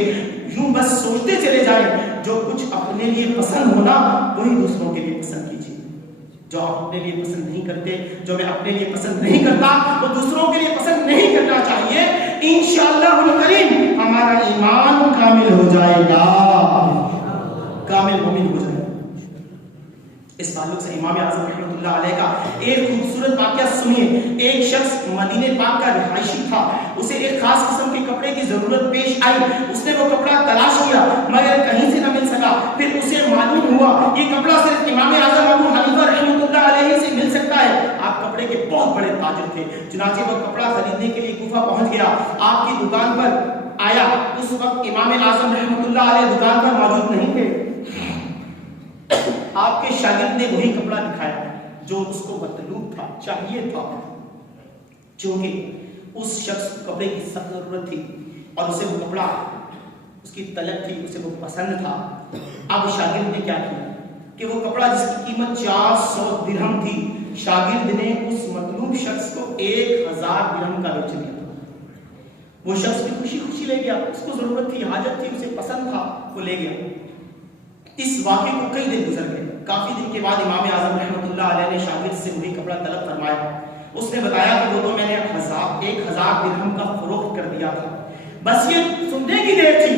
یوں بس سوچتے چلے جائیں جو کچھ اپنے لیے پسند ہونا وہی دوسروں کے لیے پسند کیجیے۔ جو آپ اپنے لیے پسند نہیں کرتے، جو میں اپنے لیے پسند نہیں کرتا، وہ دوسروں کے لیے پسند نہیں کرنا چاہیے۔ انشاءاللہ الکریم ہمارا ایمان کامل ہو جائے گا، کامل مومن ہو جائے گا۔ اس تعلق سے امام اعظم رحمۃ اللہ علیہ کا ایک خوبصورت واقعہ سنیے۔ ایک شخص مدینہ پاک کا رہائشی تھا، اسے ایک خاص قسم کے کپڑے کی ضرورت پیش آئی، اس نے وہ کپڑا تلاش کیا مگر کہیں سے نہ مل سکا۔ پھر اسے معلوم ہوا یہ کپڑا صرف امام اعظم ابو حنیفہ رحمۃ اللہ علیہ سے مل سکتا ہے۔ آپ کپڑے کے بہت بڑے تاجر تھے، چنانچہ وہ کپڑا خریدنے کے لیے کوفہ پہنچ گیا، آپ کی دکان پر آیا۔ اس وقت امام اعظم رحمۃ اللہ علیہ دکان پر موجود نہیں تھے۔ آپ کے شاگرد نے وہی کپڑا دکھایا جو اس کو مطلوب تھا، چاہیے تھا، چونکہ اس شخص کو کپڑے کی سخت ضرورت تھی اور اسے وہ کپڑا، اس کی طلب تھی، اسے وہ پسند تھا۔ اب شاگرد نے کیا کیا؟ کہ وہ کپڑا جس کی قیمت 400 درہم تھی، شاگرد نے اس مطلوب شخص کو 1000 درہم کا بیچ دیا. وہ شخص بھی خوشی خوشی لے گیا، اس کو ضرورت تھی، حاجت تھی، اسے پسند تھا، وہ لے گیا. اس واقعے کو کئی دن گزر گئے. کافی دن کے بعد امام اعظم رحمۃ اللہ علیہ نے شاگرد سے وہی کپڑا طلب فرمایا. اس نے بتایا کہ وہ تو میں نے 1000 درہم کا فروخت کر دیا تھا. بس یہ سننے کی دیر تھی،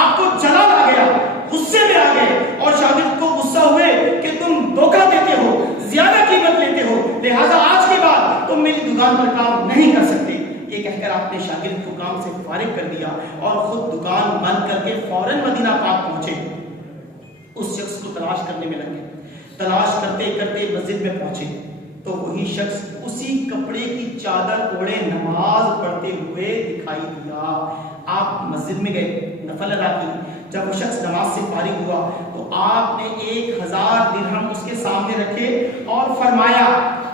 آپ کو جلال آ گیا، غصے میں آ گئے اور شاگرد کو غصہ ہوئے کہ تم دھوکہ دیتے ہو، زیادہ قیمت لیتے ہو، لہذا آج کے بعد تم میری دکان پر کام نہیں کر سکتے. یہ کہہ کر آپ نے شاگرد کو کام سے فارغ کر دیا اور خود دکان بند کر کے فوراً مدینہ پاک پہنچے. اس شخص کو تلاش کرنے میں لگے. تلاش کرتے کرتے مسجد میں پہنچے تو وہی شخص اسی کپڑے کی چادر اوڑے نماز پڑھتے ہوئے دکھائی دیا. آپ مسجد میں گئے، نفل ادا کی. جب وہ شخص نماز سے فارغ ہوا تو آپ نے 1000 درہم اس کے سامنے رکھے اور فرمایا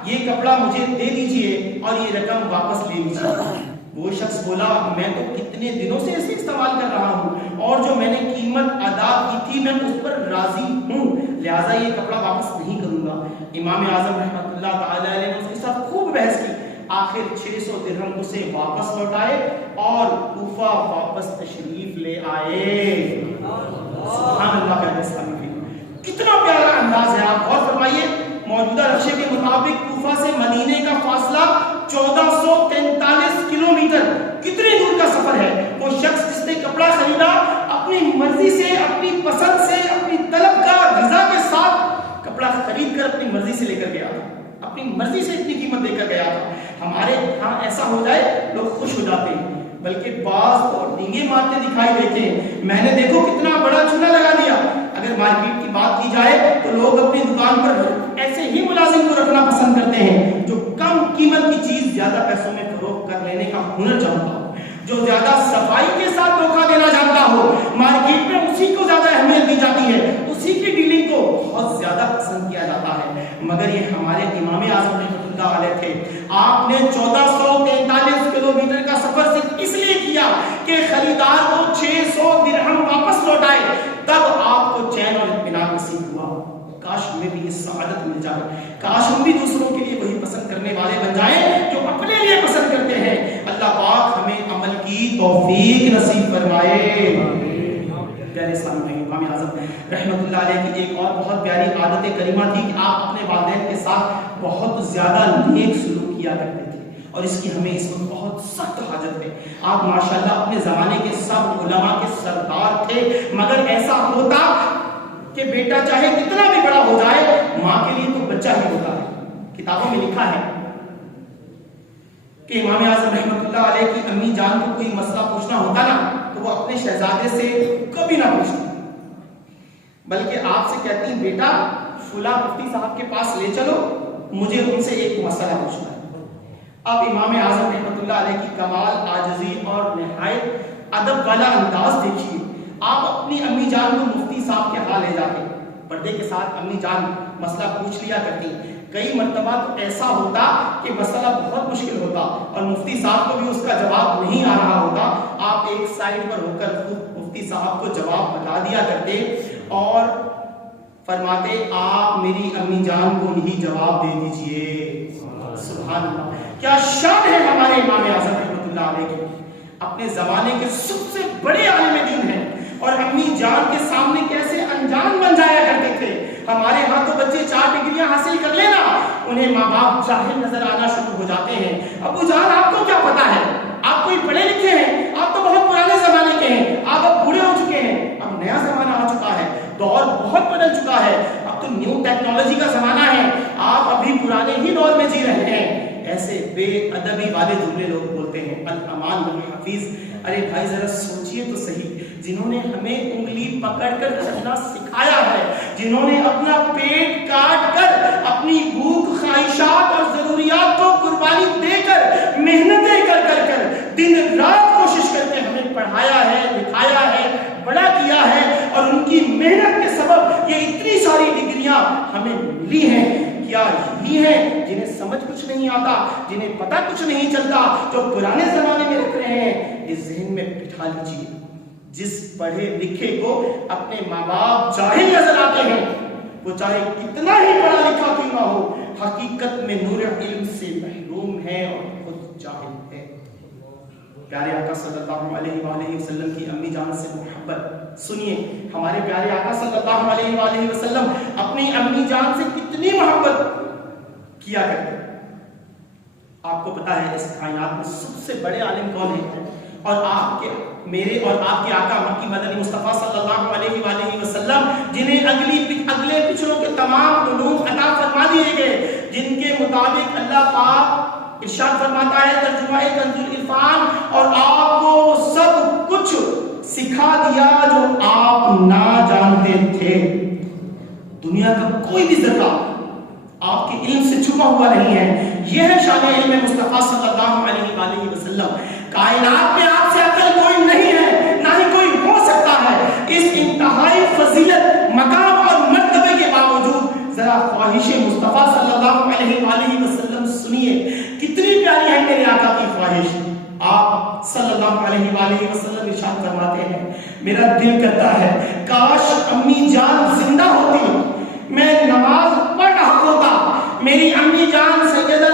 یہ کپڑا مجھے دے دیجئے اور یہ رقم واپس لے لیجئے. وہ شخص بولا میں تو کتنے دنوں سے اسے استعمال کر رہا ہوں اور جو میں نے قیمت ادا کی تھی میں اس پر راضی ہوں، لہٰذا یہ کپڑا واپس نہیں کروں گا. امام اعظم رحمۃ اللہ تعالی علیہ نے اس کے ساتھ خوب بحث کی. آخر 600 درہم اسے واپس لوٹائے اور کوفہ واپس تشریف لے آئے. سبحان اللہ کا اسلامی کتنا پیارا انداز ہے. آپ غور فرمائیے، موجودہ نقشے کے مطابق کوفہ سے مدینے کا فاصلہ 1443 کلومیٹر، کتنی دور کا سفر ہے. وہ شخص جس نے کپڑا خریدا اپنی مرضی سے، اپنی پسند سے، اپنی طلب کا رضا کے ساتھ کپڑا خرید کر اپنی مرضی سے لے کر گیا تھا، اپنی مرضی سے اتنی قیمت دے کر گیا تھا. ہمارے ہاں ایسا ہو جائے لوگ خوش ہو جاتے ہیں، بلکہ بعض تو ڈینگے مارتے دکھائی دیتے ہیں. میں نے دیکھو کتنا بڑا چونا لگا دیا. اگر مارکیٹ کی بات کی جائے تو لوگ اپنی دکان پر ایسے ہی ملازم کو رکھنا پسند کرتے ہیں جو کم قیمت کی چیز زیادہ پیسوں میں فروخت کر لینے کا ہنر جانتا ہو، جو زیادہ صفائی کے ساتھ دھوکہ دینا جانتا ہو. مارکیٹ میں اسی کو زیادہ اہمیت دی جاتی ہے، اسی کی ڈیلنگ کو بہت زیادہ پسند کیا جاتا ہے. مگر یہ ہمارے امام اعظم رحمۃ اللہ علیہ تھے. آپ نے 1443 کلومیٹر کا سفر صرف اس لیے کیا کہ خریدار کو 600 درہم واپس لوٹائے، تب آپ کو چین اور اطمینان نصیب ہوا. کاش ہمیں بھی یہ سعادت مل جائے، کاش ہم بھی دوسروں کے لیے وہی پسند کرنے والے بن جائیں جو اپنے لیے پسند کرتے ہیں. اللہ پاک ہمیں عمل کی توفیق نصیب فرمائے. پیارے سامنے امام اعظم رحمۃ اللہ علیہ کی ایک اور بہت پیاری عادت کریمہ تھی کہ آپ اپنے والدین کے ساتھ بہت زیادہ نیک سلوک کیا کرتے تھے، اور اس کی ہمیں اس وقت بہت سخت حاجت ہے. آپ ماشاءاللہ اپنے زمانے کے سب علماء کے سردار تھے، مگر ایسا ہوتا کہ بیٹا چاہے کتنا بھی بڑا ہو جائے ماں کے لیے تو بچہ ہی ہوتا ہے. کتابوں میں لکھا ہے کہ امام اعظم رحمۃ اللہ علیہ کی امی جان کو کوئی مسئلہ پوچھنا ہوتا نا تو وہ اپنے شہزادے سے کبھی نہ پوچھتی، بلکہ آپ سے کہتی بیٹا فلاں مفتی صاحب کے پاس لے چلو، مجھے ان سے ایک مسئلہ پوچھنا ہے. اب امام اعظم رحمۃ اللہ علیہ کی کمال، عاجزی اور نہایت ادب والا انداز دیکھیے. آپ اپنی امی جان کو مفتی صاحب کے ہاں لے جاتے، پردے کے ساتھ امی جان مسئلہ پوچھ لیا کرتی. کئی مرتبہ تو ایسا ہوتا کہ مسئلہ بہت مشکل ہوتا اور مفتی صاحب کو بھی اس کا جواب نہیں آ رہا ہوتا. آپ ایک سائڈ پر ہو کر خود مفتی صاحب کو جواب بتا دیا کرتے اور فرماتے آپ میری امی جان کو یہی جواب دے دیجئے. سبحان اللہ، کیا شان ہے ہمارے امام اعظم رحمۃ اللہ علیہ کی. اپنے زمانے کے سب سے بڑے عالم دین ہیں اور امی جان کے سامنے کیسے انجان بن جایا کرتے تھے. ہمارے ہاں تو بچے 4 ڈگریاں حاصل کر لینا انہیں ماں باپ جاہل نظر آنا شروع ہو جاتے ہیں. ابو جان آپ کو کیا پتا ہے، آپ کوئی پڑھے لکھے ہیں، آپ تو بہت پرانے زمانے کے ہیں، آپ اب بوڑھے ہو چکے ہیں. اب نیا زمانہ آ چکا ہے، دور بہت بدل چکا ہے، اب تو نیو ٹیکنالوجی کا زمانہ ہے، آپ ابھی پرانے ہی دور میں جی رہے ہیں. ایسے بے ادبی والے جملے لوگ بولتے ہیں. الامان والحفیظ، ارے بھائی ذرا سوچئے تو صحیح، جنہوں نے ہمیں انگلی پکڑ کر چلنا سکھایا ہے، جنہوں نے اپنا پیٹ کاٹ کر اپنی بھوک، خواہشات اور ضروریات کو قربانی دے کر، محنتیں کر کر کر دن رات کوشش کر کے ہمیں پڑھایا ہے، لکھایا ہے، بڑا کیا ہے، اور ان کی محنت کے سبب یہ اتنی ساری ڈگریاں ہمیں ملی ہیں. کیا یہی ہیں جنہیں سمجھ کچھ نہیں آتا، جنہیں پتہ کچھ نہیں چلتا، جو پرانے زمانے میں رکھ رہے ہیں؟ اس ذہن میں بٹھا لیجیے. جس پڑھے لکھے کو اپنے ماں باپ جاہل نظر آتے ہیں وہ چاہے کتنا ہی پڑھا لکھا کیوں نہ ہو، حقیقت میں نور علم سے محروم ہے اور خود جاہل ہے۔ پیارے آقا صلی اللہ علیہ وآلہ وسلم کی امی جان سے محبت سنیے، ہمارے پیارے آقا صلی اللہ علیہ وآلہ وسلم اپنی امی جان سے کتنی محبت کیا کرتے۔ آپ کو پتا ہے اس کائنات میں سب سے بڑے عالم کون ہیں؟ اور آپ کے میرے اور آپ کے آقا مکی مدنی مصطفیٰ صلی اللہ علیہ وآلہ وسلم جنہیں اگلے پچھلوں کے تمام علوم عطا فرما دیے گئے، جن کے مطابق اللہ پاک ارشاد فرماتا ہے ترجمہ کنز العرفان، اور آپ کو سب کچھ سکھا دیا جو آپ نہ جانتے تھے۔ دنیا کا کوئی بھی ذرہ آپ کے علم سے چھپا ہوا نہیں ہے۔ یہ ہے شان علم مصطفیٰ صلی اللہ علیہ وآلہ وسلم۔ کائنات میں آپ سے اقل کوئی نہیں ہے، نہ ہی کوئی ہو سکتا ہے۔ اس انتہائی فضیلت، مقام اور مرتبے کے باوجود ذرا خواہش مصطفیٰ صلی اللہ علیہ وآلہ وسلم سنیے، کتنی پیاری ہے میرے آقا کی خواہش۔ آپ صلی اللہ علیہ وآلہ وسلم ارشاد فرماتے ہیں میرا دل کرتا ہے کاش امی جان زندہ ہوتی، میں نماز پڑھ رہا ہوتا، میری امی جان سیدہ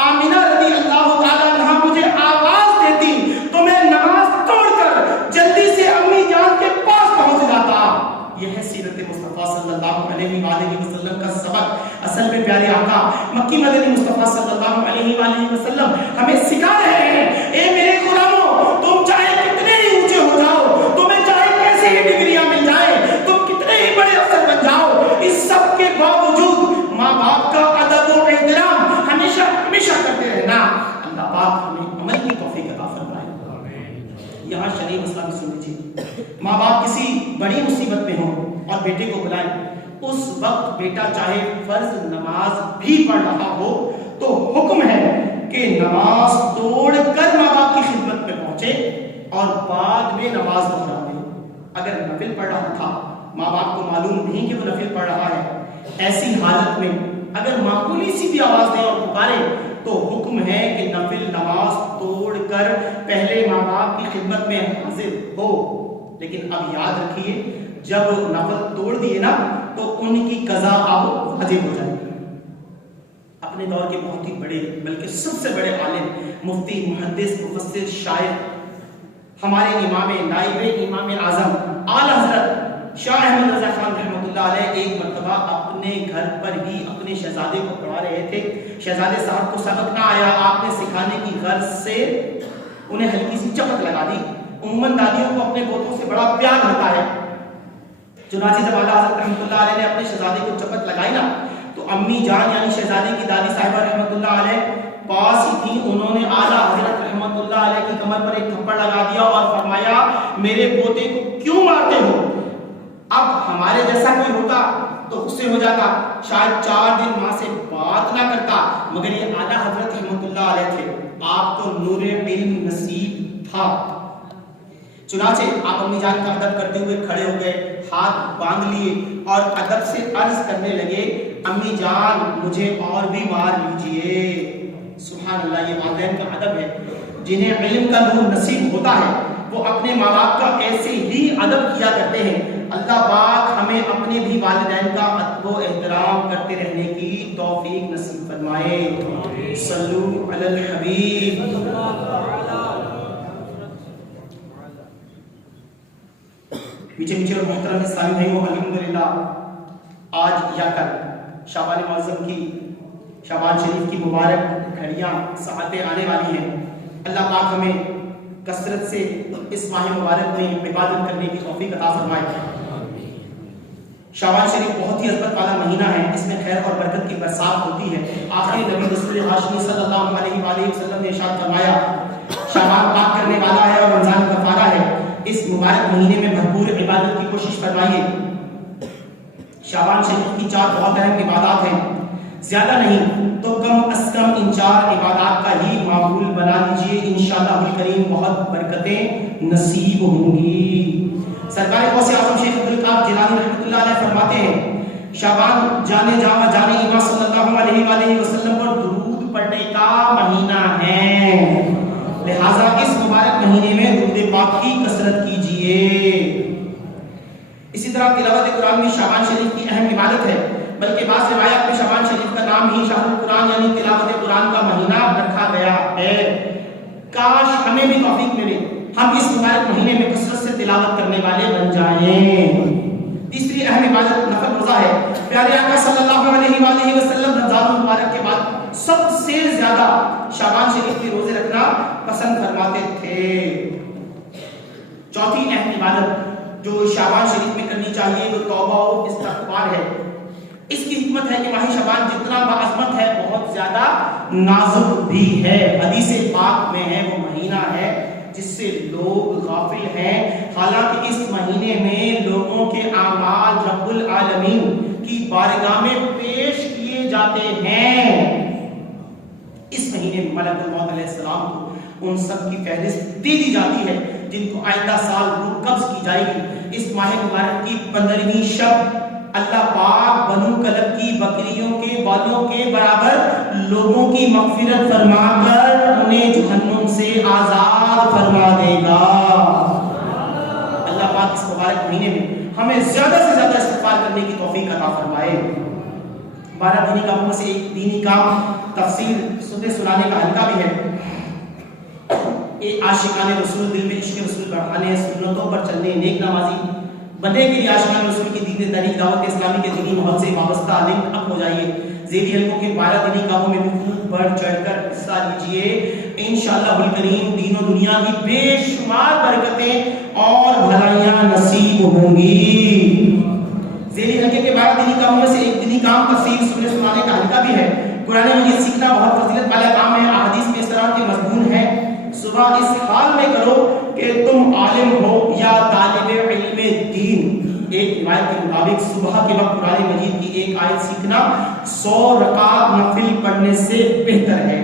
آمینہ رضی اللہ تعالیٰ عنہا مجھے آواز دیتی تو میں نماز توڑ کر جلدی سے امی جان کے پاس پہنچ جاتا۔ یہ ہے سیرت مصطفیٰ صلی اللہ علیہ وآلہ وسلم کا سبق۔ اصل میں پیارے آقا مکی مدنی مصطفیٰ صلی اللہ علیہ وآلہ وسلم ہمیں سکھا رہے ہیں، اے میرے غلاموں، تم چاہے کتنے ہی اونچے ہو جاؤ، تمہیں چاہے کیسے ہی ڈگریاں مل جائیں، تم کتنے ہی بڑے افسر بن جاؤ، اس سب کے باوجود ماں باپ کا ادب و احترام ہمیشہ ہمیشہ کرتے رہنا۔ اللہ پاک ہمیں عمل کی توفیق عطا فرمائے۔ یہاں شریف مسئلہ بھی سن لیجیے، ماں باپ کسی بڑی مصیبت میں ہوں اور بیٹے کو بلائیں، اس وقت بیٹا چاہے فرض نماز بھی پڑھ رہا ہو تو حکم ہے کہ نماز توڑ کر ماں باپ کی خدمت میں پہنچے اور بعد میں نماز دہرا دے۔ اگر نفل پڑھ رہا تھا، ماں باپ کو معلوم نہیں کہ وہ نفل پڑھ رہا ہے، ایسی حالت میں اگر معمولی سی بھی آواز دے اور پکارے تو حکم ہے کہ نفل نماز توڑ کر پہلے ماں باپ کی خدمت میں حاضر ہو۔ لیکن اب یاد رکھیے، جب نفل توڑ دیے نا تو ان کی قضا اب واجب ہو جائے گی۔ اپنے دور کے بہت ہی بڑے بلکہ سب سے بڑے عالم، مفتی، محدث، مفسر، شاعر، ہمارے امام نائب امام اعظم اعلی حضرت شاہ احمد رضا خان رحمۃ اللہ علیہ ایک مرتبہ اپنے گھر پر ہی اپنے شہزادے کو پڑھا رہے تھے۔ شہزادے صاحب کو سبق نہ آیا، آپ نے سکھانے کی غرض سے انہیں ہلکی سی چپت لگا دی۔ عموماً دادیوں کو اپنے پوتوں سے بڑا پیار ہوتا ہے، چنانچہ جب اعلیٰ حضرت رحمۃ اللہ علیہ نے اپنے شہزادے کو چپت لگائی نا تو امی جان یعنی شہزادے کی دادی صاحبہ رحمۃ اللہ علیہ پاس ہی تھی، انہوں نے اعلیٰ حضرت رحمۃ اللہ علیہ کی کمر پر ایک تھپڑ لگا دیا اور فرمایا میرے پوتے کو کیوں مارتے ہو؟ اب ہمارے جیسا کوئی ہوتا تو غصے ہو جاتا، شاید 4 دن ماں سے بات نہ کرتا، مگر یہ اعلیٰ حضرت رحمۃ اللہ علیہ تھے، آپ کو نور علم نصیب تھا۔ چنانچہ آپ امی جان کا ادب کرتے ہوئے کھڑے ہو گئے، ہاتھ باندھ لیے اور ادب سے عرض کرنے لگے امی جان مجھے اور بھی مار لیجئے۔ سبحان اللہ، یہ والدین کا ادب ہے۔ جنہیں علم کا نور نصیب ہوتا ہے وہ اپنے ماں باپ کا ایسے ہی ادب کیا کرتے ہیں۔ اللہ پاک ہمیں اپنے بھی والدین کا ادب و احترام کرتے رہنے کی توفیق نصیب فرمائے۔ صلو علی الحبیب۔ میٹھے میٹھے اور محترم اسلامی بھائیوں، الحمدللہ آج یا کل شعبان معظم کی شعبان شریف کی مبارک گھڑیاں ساعتیں آنے والی ہیں۔ اللہ پاک ہمیں کثرت سے اس ماہ مبارک میں عبادت کرنے کی توفیق عطا فرمائے۔ شعبان شریف بہت ہی عظمت والا مہینہ ہے، اس میں خیر اور برکت کی برسات ہوتی ہے۔ آخری نبی رسول ہاشمی صلی اللہ علیہ وآلہ وسلم نے ارشاد فرمایا شعبان پاک کرنے والا ہے اور رمضان کفارہ ہے۔ اس مبارک مہینے میں بھرپور عبادت کی کوشش فرمائیے۔ شعبان شریف کی 4 بہت اہم عبادات ہیں، زیادہ نہیں تو کم از کم ان 4 عبادات کا ہی معمول بنا لیجئے، انشاءاللہ کریم بہت برکتیں نصیب ہوں گی۔ سرکار غوث اعظم شیخ عبدالقادر جیلانی رحمۃ اللہ علیہ فرماتے ہیں شعبان جانے امام صلی اللہ علیہ وآلہ وسلم پر درود پڑھنے کا مہینہ ہے، لہٰذا اس مبارک مہینے میں درود پاک کی کثرت کیجئے۔ اسی اسی طرح تلاوت قرآن بھی شعبان شریف کی اہم عبادت ہے، بلکہ بعض روایات میں شعبان شریف کا نام ہی شہر القرآن یعنی تلاوت قرآن کا مہینہ رکھا گیا ہے۔ کاش ہمیں بھی توفیق ملے ہم اس مبارک مہینے میں کثرت سے تلاوت کرنے والے بن جائیں۔ تیسری اہم عبادت نفل روزہ ہے۔ پیارے آقا صلی اللہ علیہ وآلہ وسلم رمضان المبارک کے بعد سب سے زیادہ شعبان شریف کے روزے رکھنا پسند فرماتے تھے۔ چوتھی اہم عبادت جو شعبان شریف میں کرنی چاہیے وہ توبہ و استغفار ہے۔ اس کی حکمت ہے کہ ماہ شعبان جتنا باعظمت ہے بہت زیادہ نازک بھی ہے۔ حدیث پاک میں ہے وہ مہینہ ہے جس سے لوگ غافل ہیں، حالانکہ اس مہینے میں لوگوں کے اعمال رب العالمین کی بارگاہ میں پیش کیے جاتے ہیں۔ اس مہینے میں ملک الموت علیہ السلام کو ان سب کی فہرست دے دی جاتی ہے جن کو آئندہ سال روح قبض کی جائے گی۔ اس ماہ مبارک کی 15ویں شب اللہ پاک بنو کلب کی بکریوں کے بالوں کے برابر لوگوں کی مغفرت فرما کر انہیں جہنم سے آزاد فرما دے گا۔ اللہ پاک اس مبارک مہینے میں ہمیں زیادہ سے زیادہ استغفار کرنے کی توفیق عطا فرمائے۔ 12 دینی کاموں میں سے ایک دینی کام تفسیر سنانے کا حلقہ بھی ہے۔ عاشقان رسول دل میں عشق رسول بڑھانے، سنتوں پر چلنے، نیک نمازی بننے کے لیے عاشقان رسول کی دین تحریک دعوت اسلامی کے دینی محبت سے وابستہ لنک اپ ہو جائیے۔ ذیلی حلقوں کے 12 دینی کاموں میں بھی خوب بڑھ چڑھ کر حصہ لیجیے۔ انشاءاللہ الکریم دین و دنیا کی بے شمار برکتیں اور بھلائیاں نصیب ہوں گی۔ ذیلی حلقے کے 12 دینی کاموں میں سے ایک دینی کام تفسیر سنانے کا حلقہ بھی ہے۔ قرآن مجید سیکھنا بہت فضیلت والا کام ہے۔ احادیث میں اس طرح کے مضمون ہے، صبح اس حال میں کرو کہ تم عالم ہو یا طالب علم دین۔ ایک روایت کے مطابق صبح کے وقت قرآن مجید کی ایک آیت سیکھنا 100 رکعت نفل پڑھنے سے بہتر ہے۔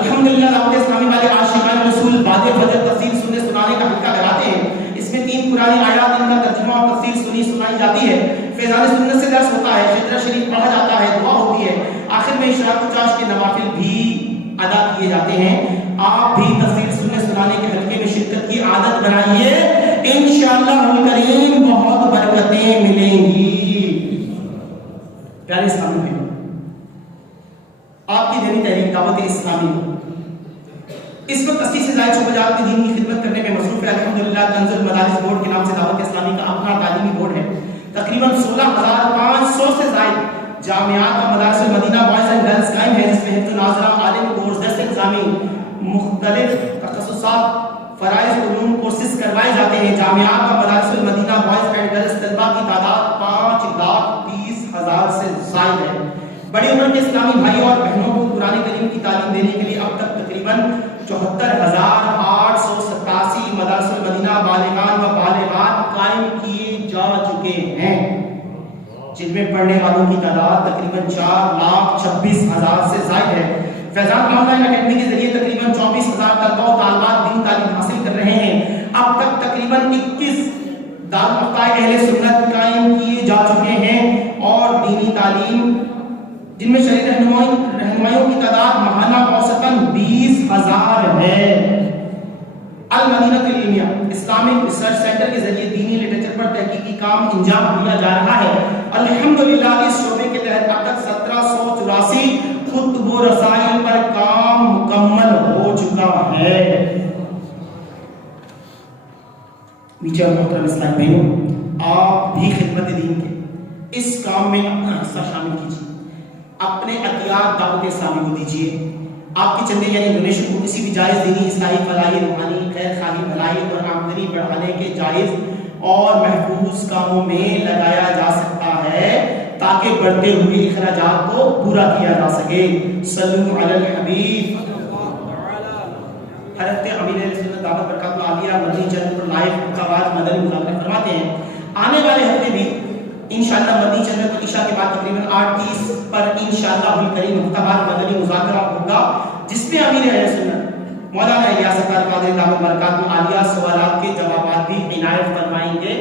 الحمدللہ دعوت اسلامی والے عاشقان رسول بعد فجر تفسیر سنانے کا حلقہ لگاتے ہیں۔ اس میں 3 قرآن آیات ان کا ترجمہ اور تفسیر سنائی جاتی ہے۔ فیضان سنت سے درس ہوتا ہے، شجرہ شریف پڑھا جاتا ہے، دعا ہوتی ہے، آخر میں اشراق و چاش کے نوافل بھی ادا کیے جاتے ہیں۔ آپ بھی تفسیر سنانے کے حلقے میں شرکت کی عادت بنائیے، انشاءاللہ الکریم بہت برکتیں ملیں گی۔ پیارے اسلامی بھائیو، آپ کی دینی تحریک دعوت اسلامی اس وقت 80 سے زائد شعبہ جات میں دین کی خدمت کرنے میں مصروف ہے۔ الحمدللہ کنز المدارس بورڈ کے نام سے دعوت اسلامی کا اپنا تعلیمی بورڈ ہے۔ تقریباً 16,500 سے زائد جامعات اور مدارس المدینہ بوائز اینڈ گرلز قائم ہے، جس میں حفظ ناظرہ، عالم کورس، درس انتظامی، مختلف تخصصات، فرائض علوم کورسز کروائے جاتے ہیں۔ جامعات اور مدارس المدینہ بوائز اینڈ گرلز طلبہ کی تعداد 5,30,000 سے زائد ہے۔ بڑی عمر کے اسلامی بھائی اور بہنوں کو قرآن کریم کی تعلیم دینے کے لیے اب تک تقریباً 74,887 مدارس المدینہ بالغان و بالغات قائم کیے جا چکے ہیں، جن میں پڑھنے والوں کی تعداد تقریباً 4,26,000 سے زائد ہے۔ فیضان آن لائن اکیڈمی کے ذریعے تقریباً 24,000 طلبہ و طالبات دین تعلیم حاصل کر رہے ہیں۔ اب تک تقریباً 21 دارالفتہ اہل سنت قائم کیے جا چکے ہیں اور دینی تعلیم جن میں شرعی رہنمائیوں کی تعداد ماہانہ اوسطاً 20,000 ہے۔ المدینہ العلمیہ اسلامک ریسرچ سینٹر کے ذریعے دینی لٹریچر پر تحقیقی کام انجام دیا جا رہا ہے۔ الحمدللہ اس شعبے کے تحت اب تک 1784 خطب و رسائل پر کام مکمل ہو چکا ہے۔ نیچے محترم اسلامی بھائیوں، آپ بھی خدمت دین کے اس کام میں اپنا حصہ شامل کیجیے، اپنے عطیات دعوت اسلامی کو دیجیے۔ آپ کے چندے یعنی ڈونیشن کو کسی بھی جائز دینی، اصلاحی، فلاحی، روحانی، خیر خواہی، بھلائی اور آمدنی بڑھانے کے جائز اور محفوظ کاموں میں لگایا جا سکتا ہے تاکہ بڑھتے ہوئے اخراجات کو پورا کیا جا سکے۔ صلو علی الحبیب۔ حضرت امیر اہل سنت دعوت برکات عالیہ مدنی چینل پر لائیو خطابات مدنی مذاکرات فرماتے ہیں۔ آنے والے ہفتے بھی انشاءاللہ مدنی چینل پر عشاء کے بعد تقریباً 8:30 پر انشاءاللہ الکریم خطابات مدنی مذاکرہ ہوگا، جس میں امیر اہل سنت مولانا الیاس سرکار قادری دعوت برکات عالیہ سوالات کے جوابات بھی عنایت فرمائیں گے۔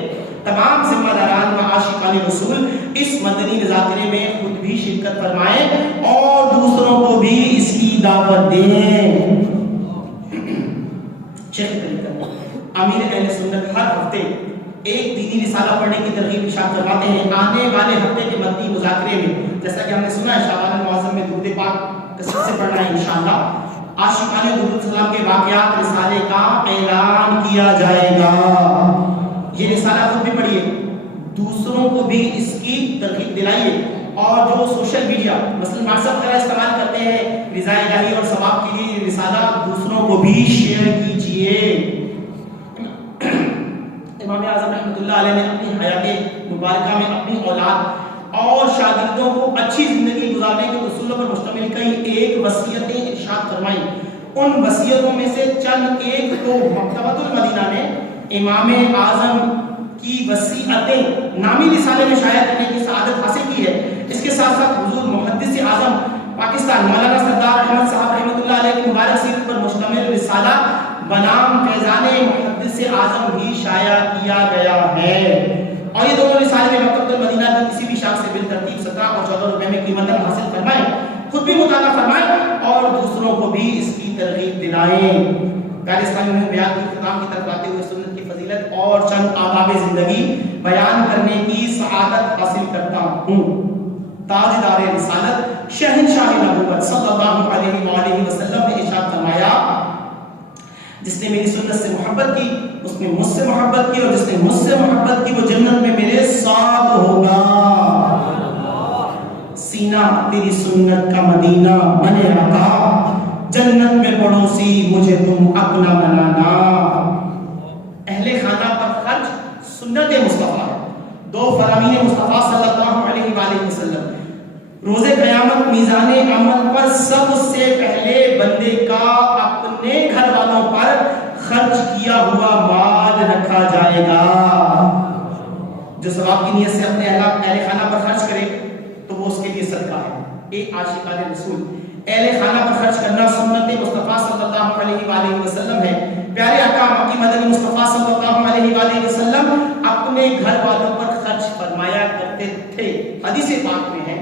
تمام ذمہ داران و عاشقان رسول اس مدنی مذاکرے میں خود بھی شرکت فرمائیں اور دوسروں کو بھی اس کی دعوت دیں۔ شیخ امیر اہل سنت ہر ہفتے ایک دینی رسالہ پڑھنے کی ترغیب ارشاد فرماتے ہیں آنے والے ہفتے کے مدنی مذاکرے میں، جیسا کہ ہم نے سنا ہے شعبان المعظم میں درود پاک کثرت سے پڑھنا ہے انشاءاللہ، عاشقان درود السلام کے واقعات رسالے کا اعلان کیا جائے گا۔ یہ رسالہ خود بھی پڑھیے، دوسروں کو بھی اس کی ترغیب دلائیے، اور جو سوشل میڈیا مثلا واٹس ایپ وغیرہ استعمال کرتے ہیں رضا الہی اور ثواب کے لیے رسالہ دوسروں کو بھی شیئر کیجیے۔ امام اعظم رحمۃ اللہ علیہ نے اپنی حیات مبارکہ میں اپنی اولاد اور شاگردوں کو اچھی زندگی گزارنے کے اصولوں پر مشتمل کئی ایک وصیتیں ارشاد فرمائیں۔ ان وصیتوں میں سے چند ایک کو مکتبۃ المدینہ نے امام اعظم کی وصیتیں نامی رسالے میں شائع کرنے کی سعادت حاصل کی ہے۔ اس کے ساتھ ساتھ حضور محدث اعظم پاکستان مولانا سردار احمد صاحب رحمۃ اللہ علیہ کی مبارک سیرت پر مشتمل رسالہ بنام فیضان محدث اعظم بھی شائع کیا گیا ہے، اور یہ دونوں رسالے میں مکتبۃ المدینہ کی کسی بھی شاخ سے بالترتیب 17 اور 14 روپے میں قیمت حاصل فرمائیں، خود بھی مطالعہ فرمائیں اور دوسروں کو بھی اس کی ترغیب دلائیں۔ اسلامی میں بیان کی اختتام کی طرف آتے ہوئے سنت کی فضیلت اور چند آداب زندگی بیان کرنے کی سعادت حاصل کرتا ہوں۔ تاجدار رسالت شہنشاہ نبوت صلی اللہ علیہ وآلہ وسلم نے ارشاد فرمایا جس نے میری سنت سے محبت کی اس نے مجھ سے محبت کی، اور جس نے مجھ سے محبت کی وہ جنت میں میرے ساتھ ہوگا۔ سینہ تیری سنت کا مدینہ بنے آقا، جنت میں پڑوسی مجھے تم اپنا بنانا۔ اہل خانہ پر خرچ سنت مصطفیٰ ہے، دو فرامین مصطفیٰ صلی اللہ علیہ وآلہ وسلم۔ روز قیامت میزان عمل پر سب سے پہلے بندے کا اپنے گھر والوں پر خرچ کیا ہوا مال رکھا جائے گا۔ جو ثواب کی نیت سے اپنے اہل خانہ پر خرچ کرے تو وہ اس کے لیے صدقہ ہے۔ ایک عاشقان رسول اہل خانہ پر خرچ کرنا سنت مصطفیٰ صلی اللہ علیہ وآلہ وسلم ہے۔ پیارے آقا مکی مدنی مصطفیٰ صلی اللہ علیہ وآلہ وسلم اپنے گھر والوں پر خرچ فرمایا کرتے تھے۔ حدیث پاک میں ہے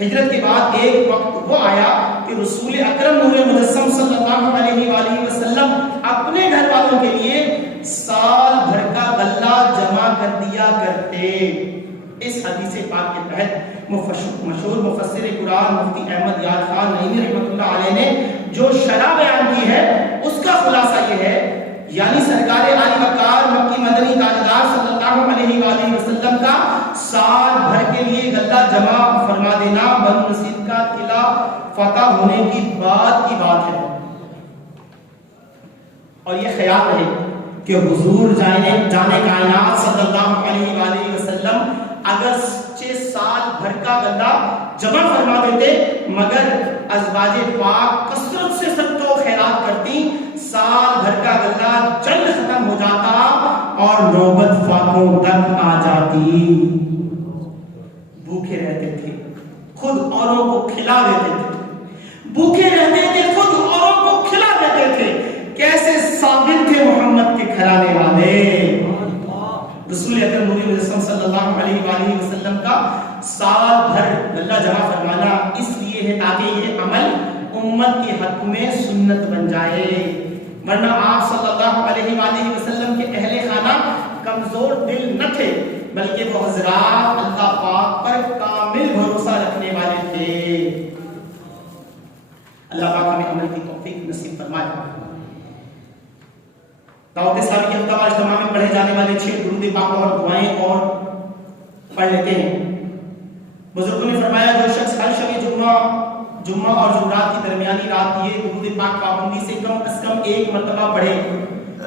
ہجرت کے بعد ایک وقت وہ آیا کہ رسول اکرم نور مجسم صلی اللہ علیہ وآلہ وسلم اپنے گھر والوں کے لیے سال بھر کا غلہ جمع کر دیا کرتے۔ اس حدیث پاک کے تحت مشہور مفسر قرآن مفتی احمد یار خان نعیمی رحمۃ اللہ علیہ نے جو شرح بیان کی ہے اس کا خلاصہ یہ ہے، یعنی سرکار عالی وقار مکی مدنی تاجدار صلی اللہ علیہ وآلہ وسلم کا سال بھر کے لیے غلہ جمع فرما دینا بنو نصیر کا قلعہ فتح ہونے کی بات ہے۔ اور یہ خیال رہے کہ حضور جانے کائنات صلی اللہ علیہ وآلہ وسلم اگر سال بھر کا غلہ جمع فرما دیتے مگر ازواج پاک کثرت سے صدقہ و خیرات کرتی، سال بھر کا غلہ جلد ختم ہو جاتا اور نوبت فاقوں تک آ جاتی۔ بھوکے رہتے تھے خود اوروں کو کھلا دیتے تھے، بھوکے رہتے تھے خود اوروں کو کھلا دیتے تھے۔ کیسے صابر تھے محمد کے گھرانے والے۔ رسول اکرم نور مجسم صلی اللہ علیہ وآلہ وسلم کا سال بھر غلہ جمع فرمانا اس لیے ہے تاکہ یہ عمل امت کے حق میں سنت بن جائے، ورنہ آپ صلی اللہ علیہ وآلہ وسلم کے اہل خانہ کمزور دل نہ تھے بلکہ وہ حضرات اللہ پاک پر کامل بھروسہ رکھنے والے تھے۔ اللہ پاک ہمیں عمل کی توفیق نصیب فرمائے۔ دعوت اسلامی کے ہفتہ وار اجتماع میں پڑھے جانے والے 6 درود پاک اور دعائیں اور پڑھ لیتے ہیں۔ بزرگوں نے فرمایا جو شخص ہر شب جمعہ اور جمعرات کی درمیانی رات یہ درود پاک پابندی سے کم از کم 1 مرتبہ پڑھے